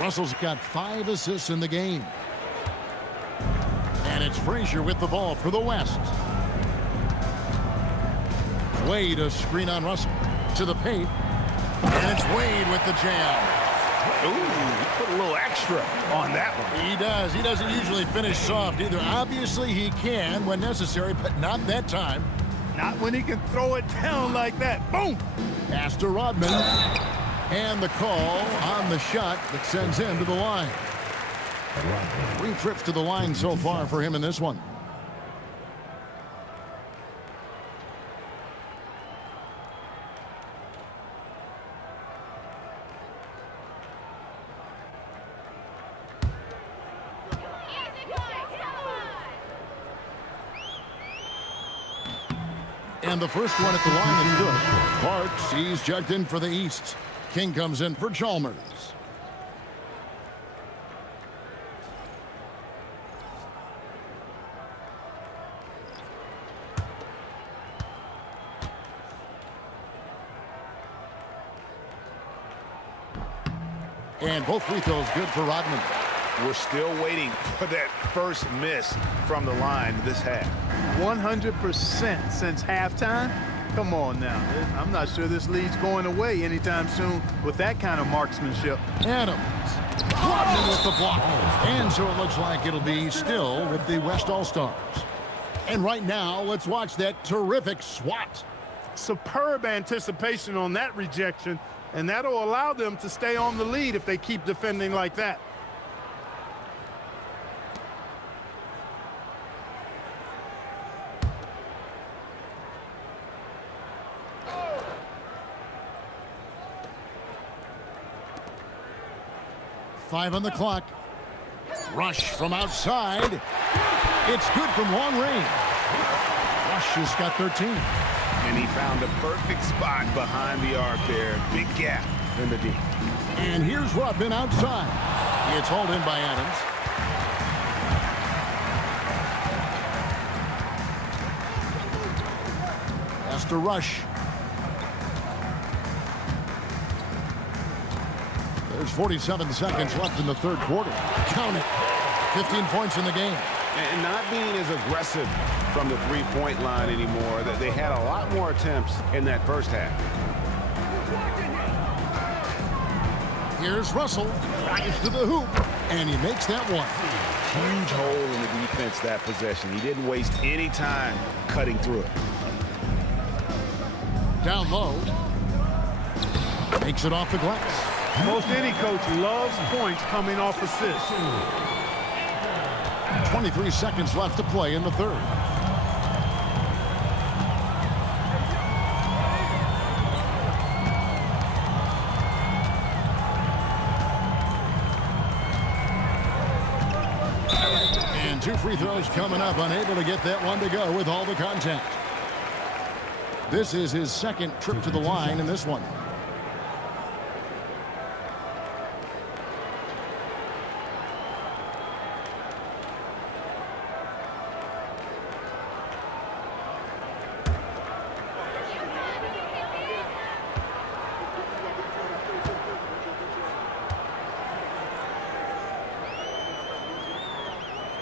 Russell's got 5 assists in the game. And it's Frazier with the ball for the West. Wade a screen on Russell. To the paint. And it's Wade with the jam. Ooh, he put a little extra on that one. He does. He doesn't usually finish soft either. Obviously, he can when necessary, but not that time. Not when he can throw it down like that. Boom! Pass to Rodman. And the call on the shot that sends him to the line. 3 trips to the line so far for him in this one. And the first one at the line is good. Parks, he's checked in for the East. King comes in for Chalmers. And both free throws good for Rodman. We're still waiting for that first miss from the line this half. 100% since halftime? Come on now. I'm not sure this lead's going away anytime soon with that kind of marksmanship. Adams. Rodman with the block. And so it looks like it'll be still with the West All-Stars. And right now, let's watch that terrific swat. Superb anticipation on that rejection, and that'll allow them to stay on the lead if they keep defending like that. Five on the clock. Rush from outside. It's good from long range. Rush has got 13. And he found a perfect spot behind the arc there. Big gap in the D. And here's Rodman outside. It's hauled in by Adams. Has to Rush. There's 47 seconds left in the third quarter. Count it. 15 points in the game. And not being as aggressive from the three-point line anymore. They had a lot more attempts in that first half. Here's Russell. Drives to the hoop. And he makes that one. Huge hole in the defense that possession. He didn't waste any time cutting through it. Down low. Makes it off the glass. Most any coach loves points coming off assists. 23 seconds left to play in the third. And 2 free throws coming up, unable to get that one to go with all the contact. This is his second trip to the line in this one.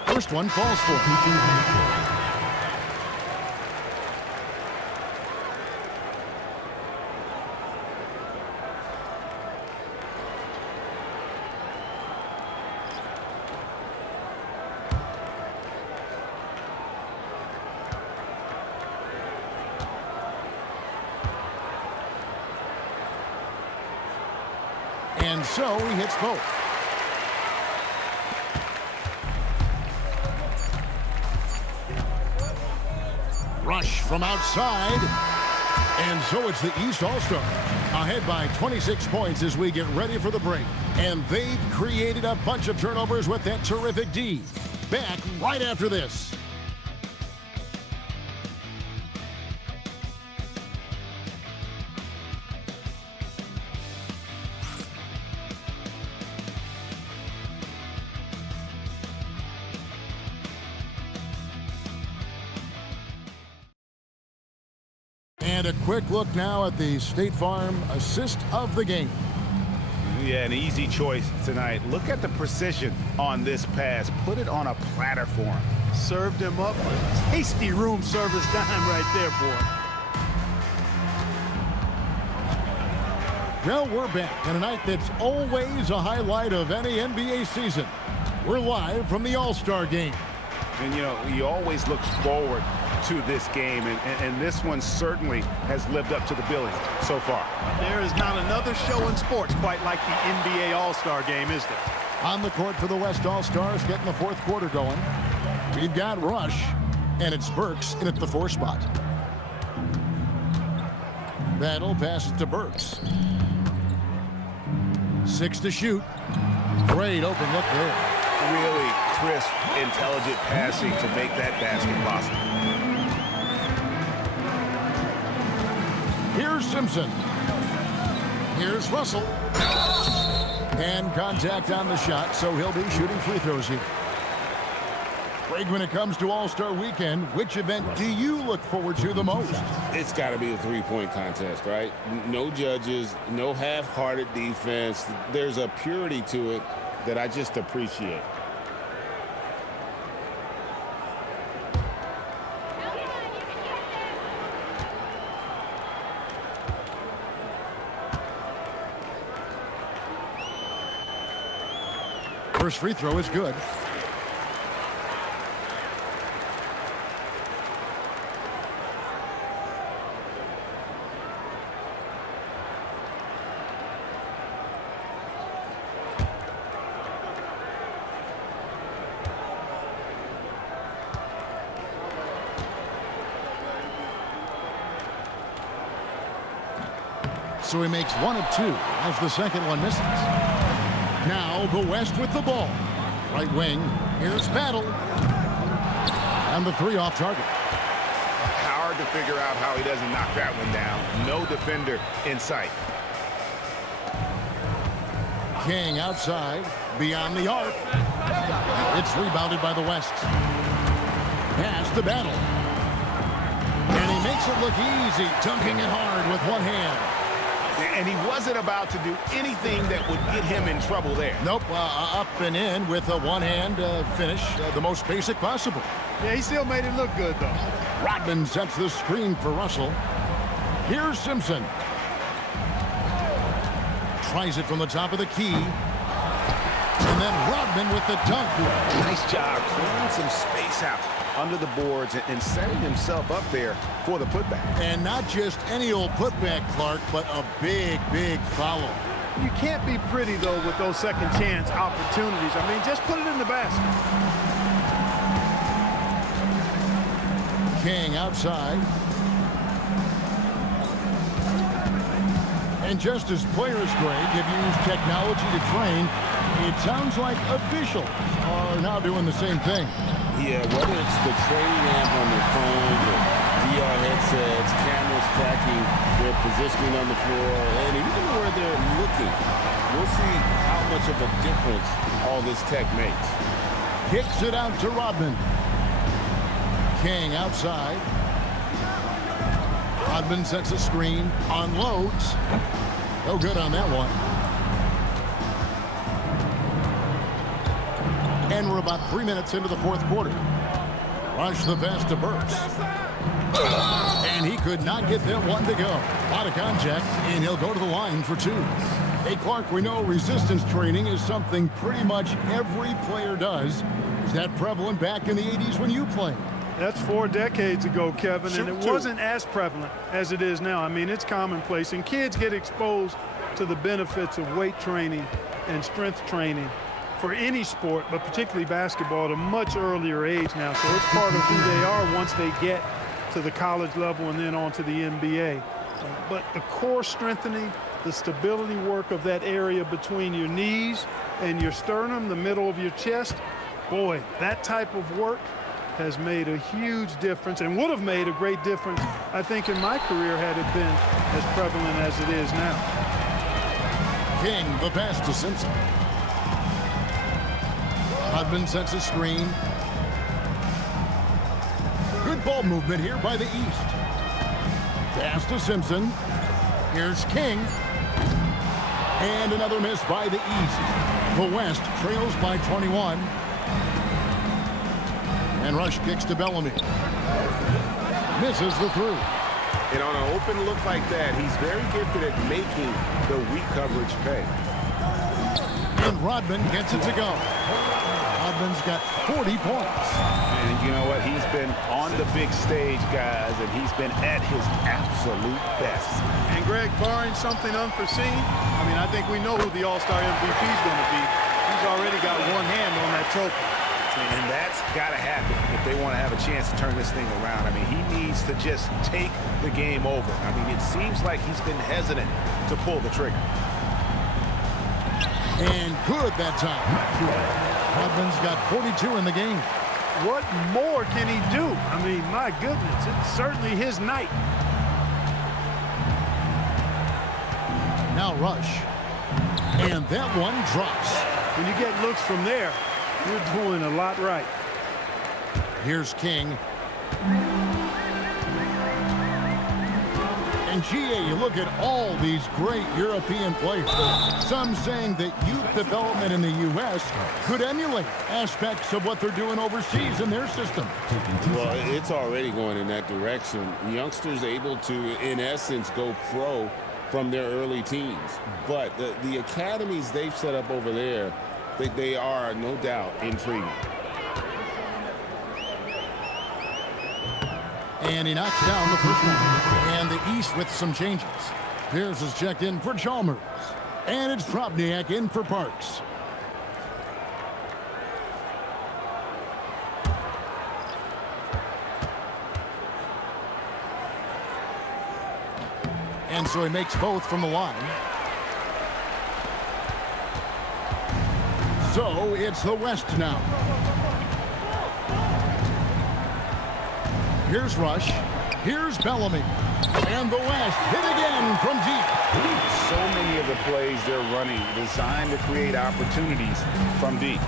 First one falls for him. And so he hits both. Rush from outside. And so it's the East All-Star. Ahead by 26 points as we get ready for the break. And they've created a bunch of turnovers with that terrific D. Back right after this. And a quick look now at the State Farm assist of the game. Yeah, an easy choice tonight. Look at the precision on this pass. Put it on a platter for him. Served him up a tasty room service dime right there, boy. Well, we're back in a night that's always a highlight of any NBA season. We're live from the All-Star game. And, you know, he always looks forward to this game, and this one certainly has lived up to the billing so far. There is not another show in sports quite like the NBA All-Star game, is there? On the court for the West All-Stars, getting the fourth quarter going. We've got Rush, and it's Burks in at the 4 spot. Battle passes to Burks. 6 to shoot. Great open look there. Really crisp, intelligent passing to make that basket possible. Here's Simpson. Here's Russell. And contact on the shot, so he'll be shooting free throws here. Greg, when it comes to All-Star Weekend, which event do you look forward to the most? It's got to be a three-point contest, right? No judges, no half-hearted defense. There's a purity to it that I just appreciate. First free throw is good. So he makes 1 of 2 as the second one misses. Now the West with the ball. Right wing. Here's Battle. And the 3 off target. Hard to figure out how he doesn't knock that one down. No defender in sight. King outside. Beyond the arc. It's rebounded by the West. Pass to Battle. And he makes it look easy, dunking it hard with one hand. And he wasn't about to do anything that would get him in trouble there. Nope, up and in with a one-hand finish, the most basic possible. Yeah, he still made it look good, though. Rodman sets the screen for Russell. Here's Simpson. Tries it from the top of the key. And then Rodman with the dunk. Nice job clearing some space out under the boards and setting himself up there for the putback. And not just any old putback, Clark, but a big, big follow. You can't be pretty, though, with those second chance opportunities. I mean, just put it in the basket. King outside. And just as players, Greg, have used technology to train, it sounds like officials are now doing the same thing. Yeah, whether it's the training app on their phones or VR headsets, cameras tracking their positioning on the floor, and even where they're looking, we'll see how much of a difference all this tech makes. Kicks it out to Rodman. King outside. Rodman sets a screen, unloads. No good on that one. And we're about 3 minutes into the fourth quarter. Rush the pass to Burks. And he could not get that one to go. A lot of contact, and he'll go to the line for two. Hey, Clark, we know resistance training is something pretty much every player does. Is that prevalent back in the 80s when you played? That's 4 decades ago, Kevin, and it Shoot, wasn't as prevalent as it is now. I mean, it's commonplace, and kids get exposed to the benefits of weight training and strength training for any sport, but particularly basketball, at a much earlier age now. So it's part of who they are once they get to the college level and then on to the NBA. But the core strengthening, the stability work of that area between your knees and your sternum, the middle of your chest, boy, that type of work has made a huge difference and would have made a great difference, I think, in my career had it been as prevalent as it is now. King, the pass to Simpson. Rodman sets a screen. Good ball movement here by the East. Pass to Simpson. Here's King. And another miss by the East. The West trails by 21. And Rush kicks to Bellamy. Misses the through. And on an open look like that, he's very gifted at making the weak coverage pay. And Rodman gets it to go. Rodman's got 40 points. And you know what? He's been on the big stage, guys, and he's been at his absolute best. And Greg, barring something unforeseen, I mean, I think we know who the All-Star MVP is going to be. He's already got one hand on that trophy. And that's got to happen if they want to have a chance to turn this thing around. I mean, he needs to just take the game over. I mean, it seems like he's been hesitant to pull the trigger. And good that time. Rodman's got 42 in the game. What more can he do? I mean, my goodness, it's certainly his night. Now Rush. And that one drops. When you get looks from there, you're doing a lot right. Here's King. And GA, you look at all these great European players. Some saying that youth development in the U.S. could emulate aspects of what they're doing overseas in their system. Well, it's already going in that direction. Youngsters able to, in essence, go pro from their early teens. But the academies they've set up over there, they are, no doubt, intriguing. And he knocks down the first one. And the East with some changes. Pierce is checked in for Chalmers. And it's Drobniak in for Parks. And so he makes both from the line. So it's the West now. Here's Rush. Here's Bellamy. And the West hit again from deep. So many of the plays they're running designed to create opportunities from deep.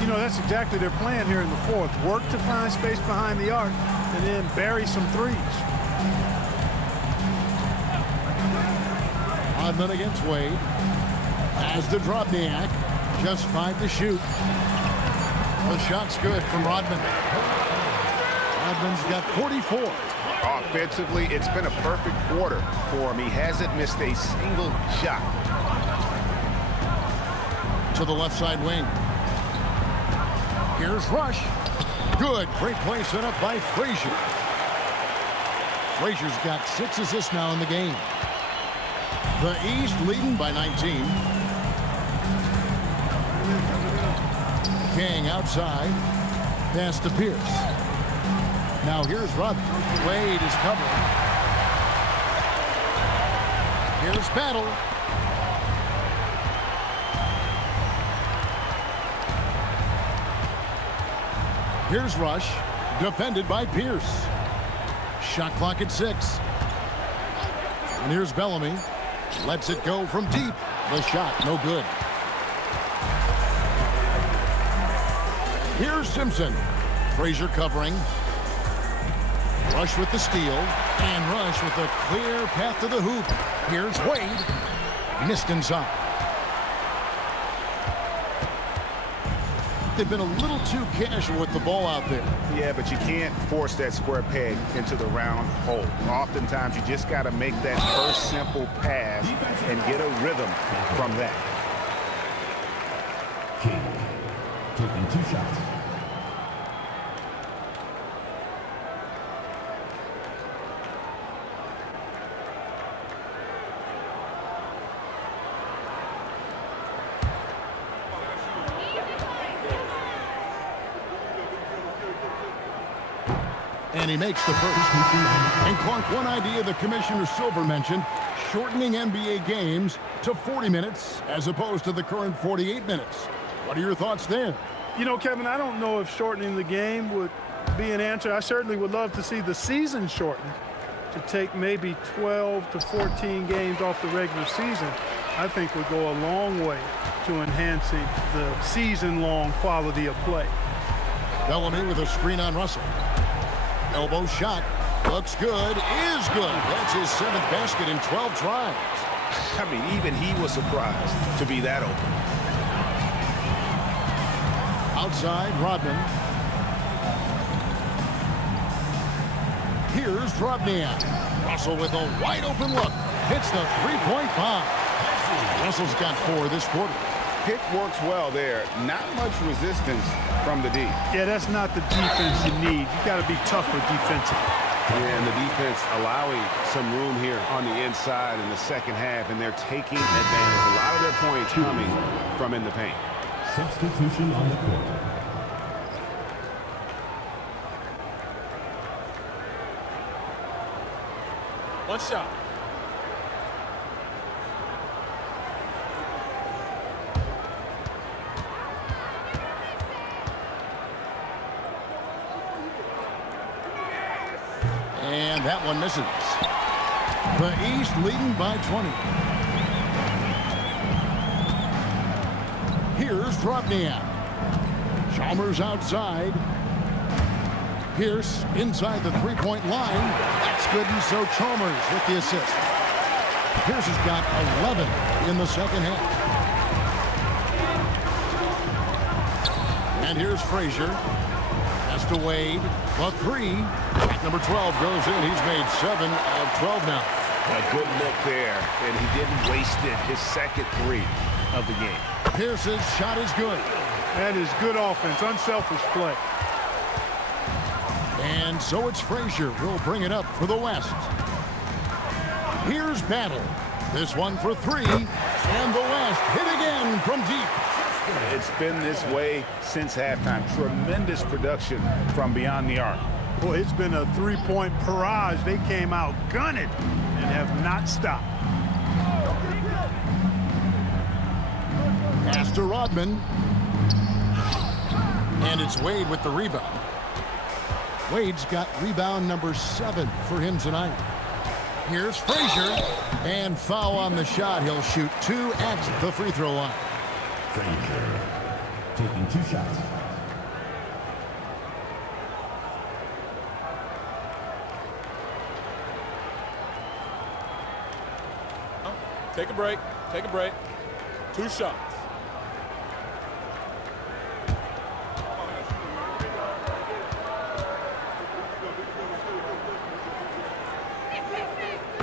You know, that's exactly their plan here in the fourth. Work to find space behind the arc and then bury some threes. Rodman against Wade. As the Drobniak. Just 5 to shoot. The shot's good from Rodman. Rodman's got 44. Offensively, it's been a perfect quarter for him. He hasn't missed a single shot. To the left side wing. Here's Rush. Good. Great play set up by Frazier. Frazier's got 6 assists now in the game. The East leading by 19. King outside. Pass to Pierce. Now here's Rodman. Wade is covering. Here's Battle. Here's Rush. Defended by Pierce. Shot clock at 6. And here's Bellamy. Lets it go from deep. The shot, no good. Here's Simpson. Frazier covering. Rush with the steal. And Rush with a clear path to the hoop. Here's Wade. Missed inside. They've been a little too casual with the ball out there. Yeah, but you can't force that square peg into the round hole. Oftentimes, you just got to make that first simple pass and get a rhythm from that. King taking 2 shots. And he makes the first. And Clark, one idea that Commissioner Silver mentioned, shortening NBA games to 40 minutes as opposed to the current 48 minutes. What are your thoughts there? You know, Kevin, I don't know if shortening the game would be an answer. I certainly would love to see the season shortened to take maybe 12 to 14 games off the regular season. I think would go a long way to enhancing the season-long quality of play. Bellamy with a screen on Russell. Elbow shot. Looks good. Is good. That's his 7th basket in 12 tries. I mean, even he was surprised to be that open. Outside, Rodman. Here's Drobniak. Russell with a wide open look. Hits the three-point bomb. Russell's got 4 this quarter. Pick works well there. Not much resistance from the D. Yeah, that's not the defense you need. You got to be tougher defensively. Yeah, and the defense allowing some room here on the inside in the second half, and they're taking advantage. A lot of their points coming from in the paint. Substitution on the court. One shot. And that one misses. The East leading by 20. Here's Drobniak. Chalmers outside. Pierce inside the three-point line. That's good, and so Chalmers with the assist. Pierce has got 11 in the second half. And here's Frazier. Pass to Wade. The 3. Shot number 12 goes in. He's made 7 out of 12 now. A good look there, and he didn't waste it. His second 3 of the game. Pierce's shot is good. That is good offense, unselfish play. And so it's Frazier who'll bring it up for the West. Here's Battle. This one for 3. And the West hit again from deep. It's been this way since halftime. Tremendous production from beyond the arc. Boy, it's been a three-point barrage. They came out gunning and have not stopped. Pass to Rodman. And it's Wade with the rebound. Wade's got rebound number 7 for him tonight. Here's Frazier. And foul on the shot. He'll shoot 2 at the free throw line. Frazier taking 2 shots. Take a break. Take a break. 2 shots.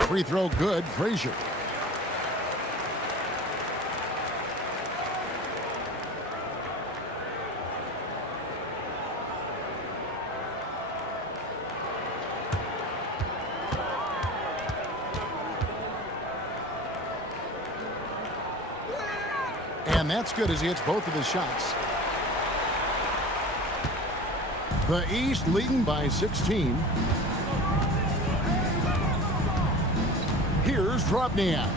Free throw good, Frazier. And that's good as he hits both of his shots. The East leading by 16. Here's Drobniak.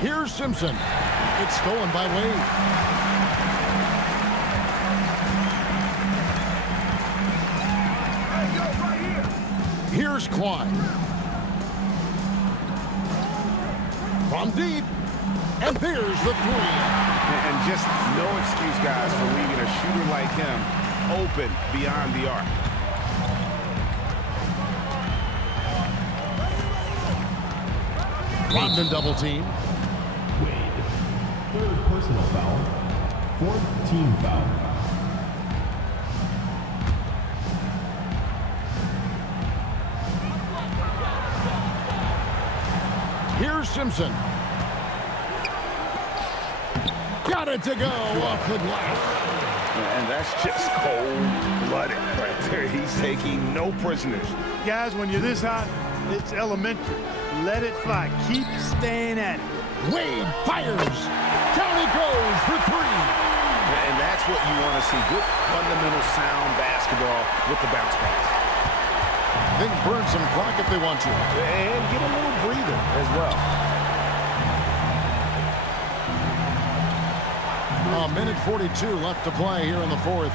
Here's Simpson. It's stolen by Wade. Here's Klein. From deep. And there's the 3. And just no excuse, guys, for leaving a shooter like him open beyond the arc. Rodman double team. Wade. 3rd personal foul. 4th team foul. Here's Simpson. Got it to go off the glass. And that's just cold-blooded right there. He's taking no prisoners. Guys, when you're this hot, it's elementary. Let it fly. Keep staying at it. Wade fires. Down he goes for 3. And that's what you want to see. Good, fundamental, sound basketball with the bounce pass. They can burn some clock if they want to. And get a little breather as well. A minute 42 left to play here in the 4th.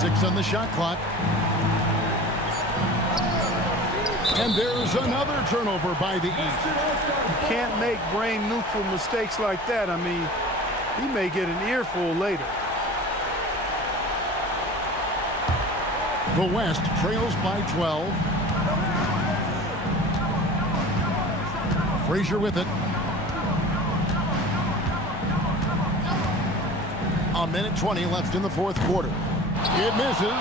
6 on the shot clock. And there's another turnover by the East. You can't make brain-neutral mistakes like that. I mean, he may get an earful later. The West trails by 12. Frazier with it. A minute 20 left in the 4th quarter. It misses.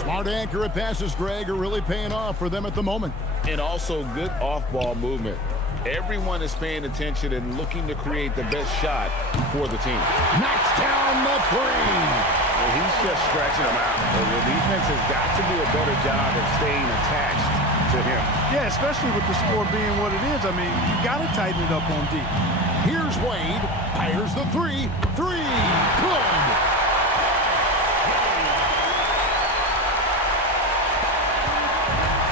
Smart accurate passes, Greg, are really paying off for them at the moment. And also good off-ball movement. Everyone is paying attention and looking to create the best shot for the team. Knocks down the 3. Well, he's just stretching them out. The defense has got to do a better job of staying attached to him. Yeah, especially with the score being what it is. I mean, you got to tighten it up on D. Here's Wade. Fires the 3. 3. Good.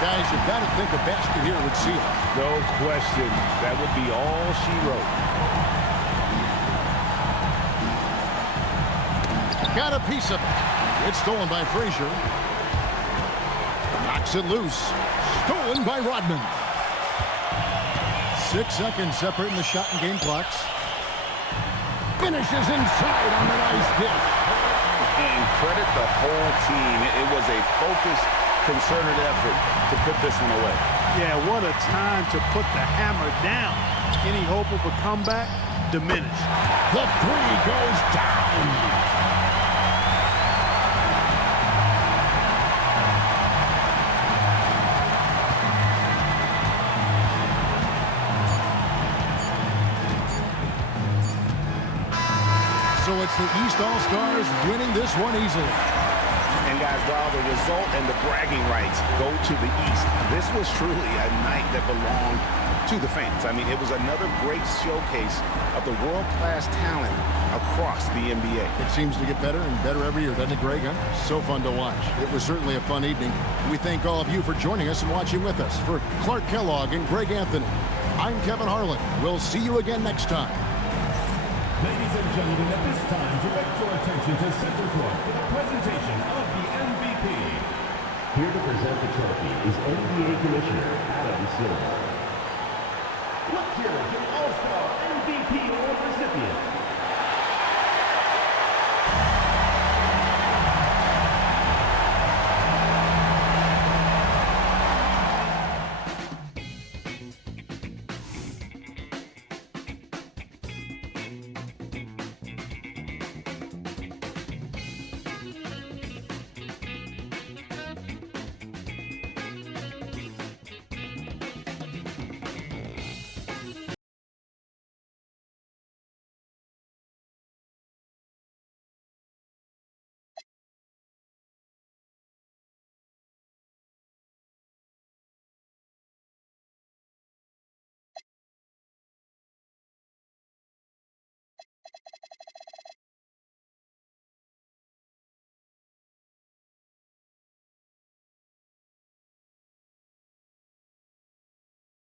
Guys, you've got to think a basket here would seal it. No question. That would be all she wrote. Got a piece of it. It's stolen by Frazier. Knocks it loose. Stolen by Rodman. 6 seconds separating the shot and game clocks. Finishes inside on the nice dish. And credit the whole team. It was a focused, concerted effort to put this one away. Yeah, what a time to put the hammer down. Any hope of a comeback? Diminished. The 3 goes down. So it's the East All-Stars winning this one easily. And guys, while the result and the bragging rights go to the East, this was truly a night that belonged to the fans. I mean, it was another great showcase of the world-class talent across the NBA. It seems to get better and better every year, doesn't it, Greg? Huh? So fun to watch. It was certainly a fun evening. We thank all of you for joining us and watching with us. For Clark Kellogg and Greg Anthony, I'm Kevin Harlan. We'll see you again next time. Ladies and gentlemen, at this time, direct your attention to center court for the presentation of the MVP. Here to present the trophy is NBA Commissioner Adam Silver. Let's hear it for All-Star MVP Award recipient,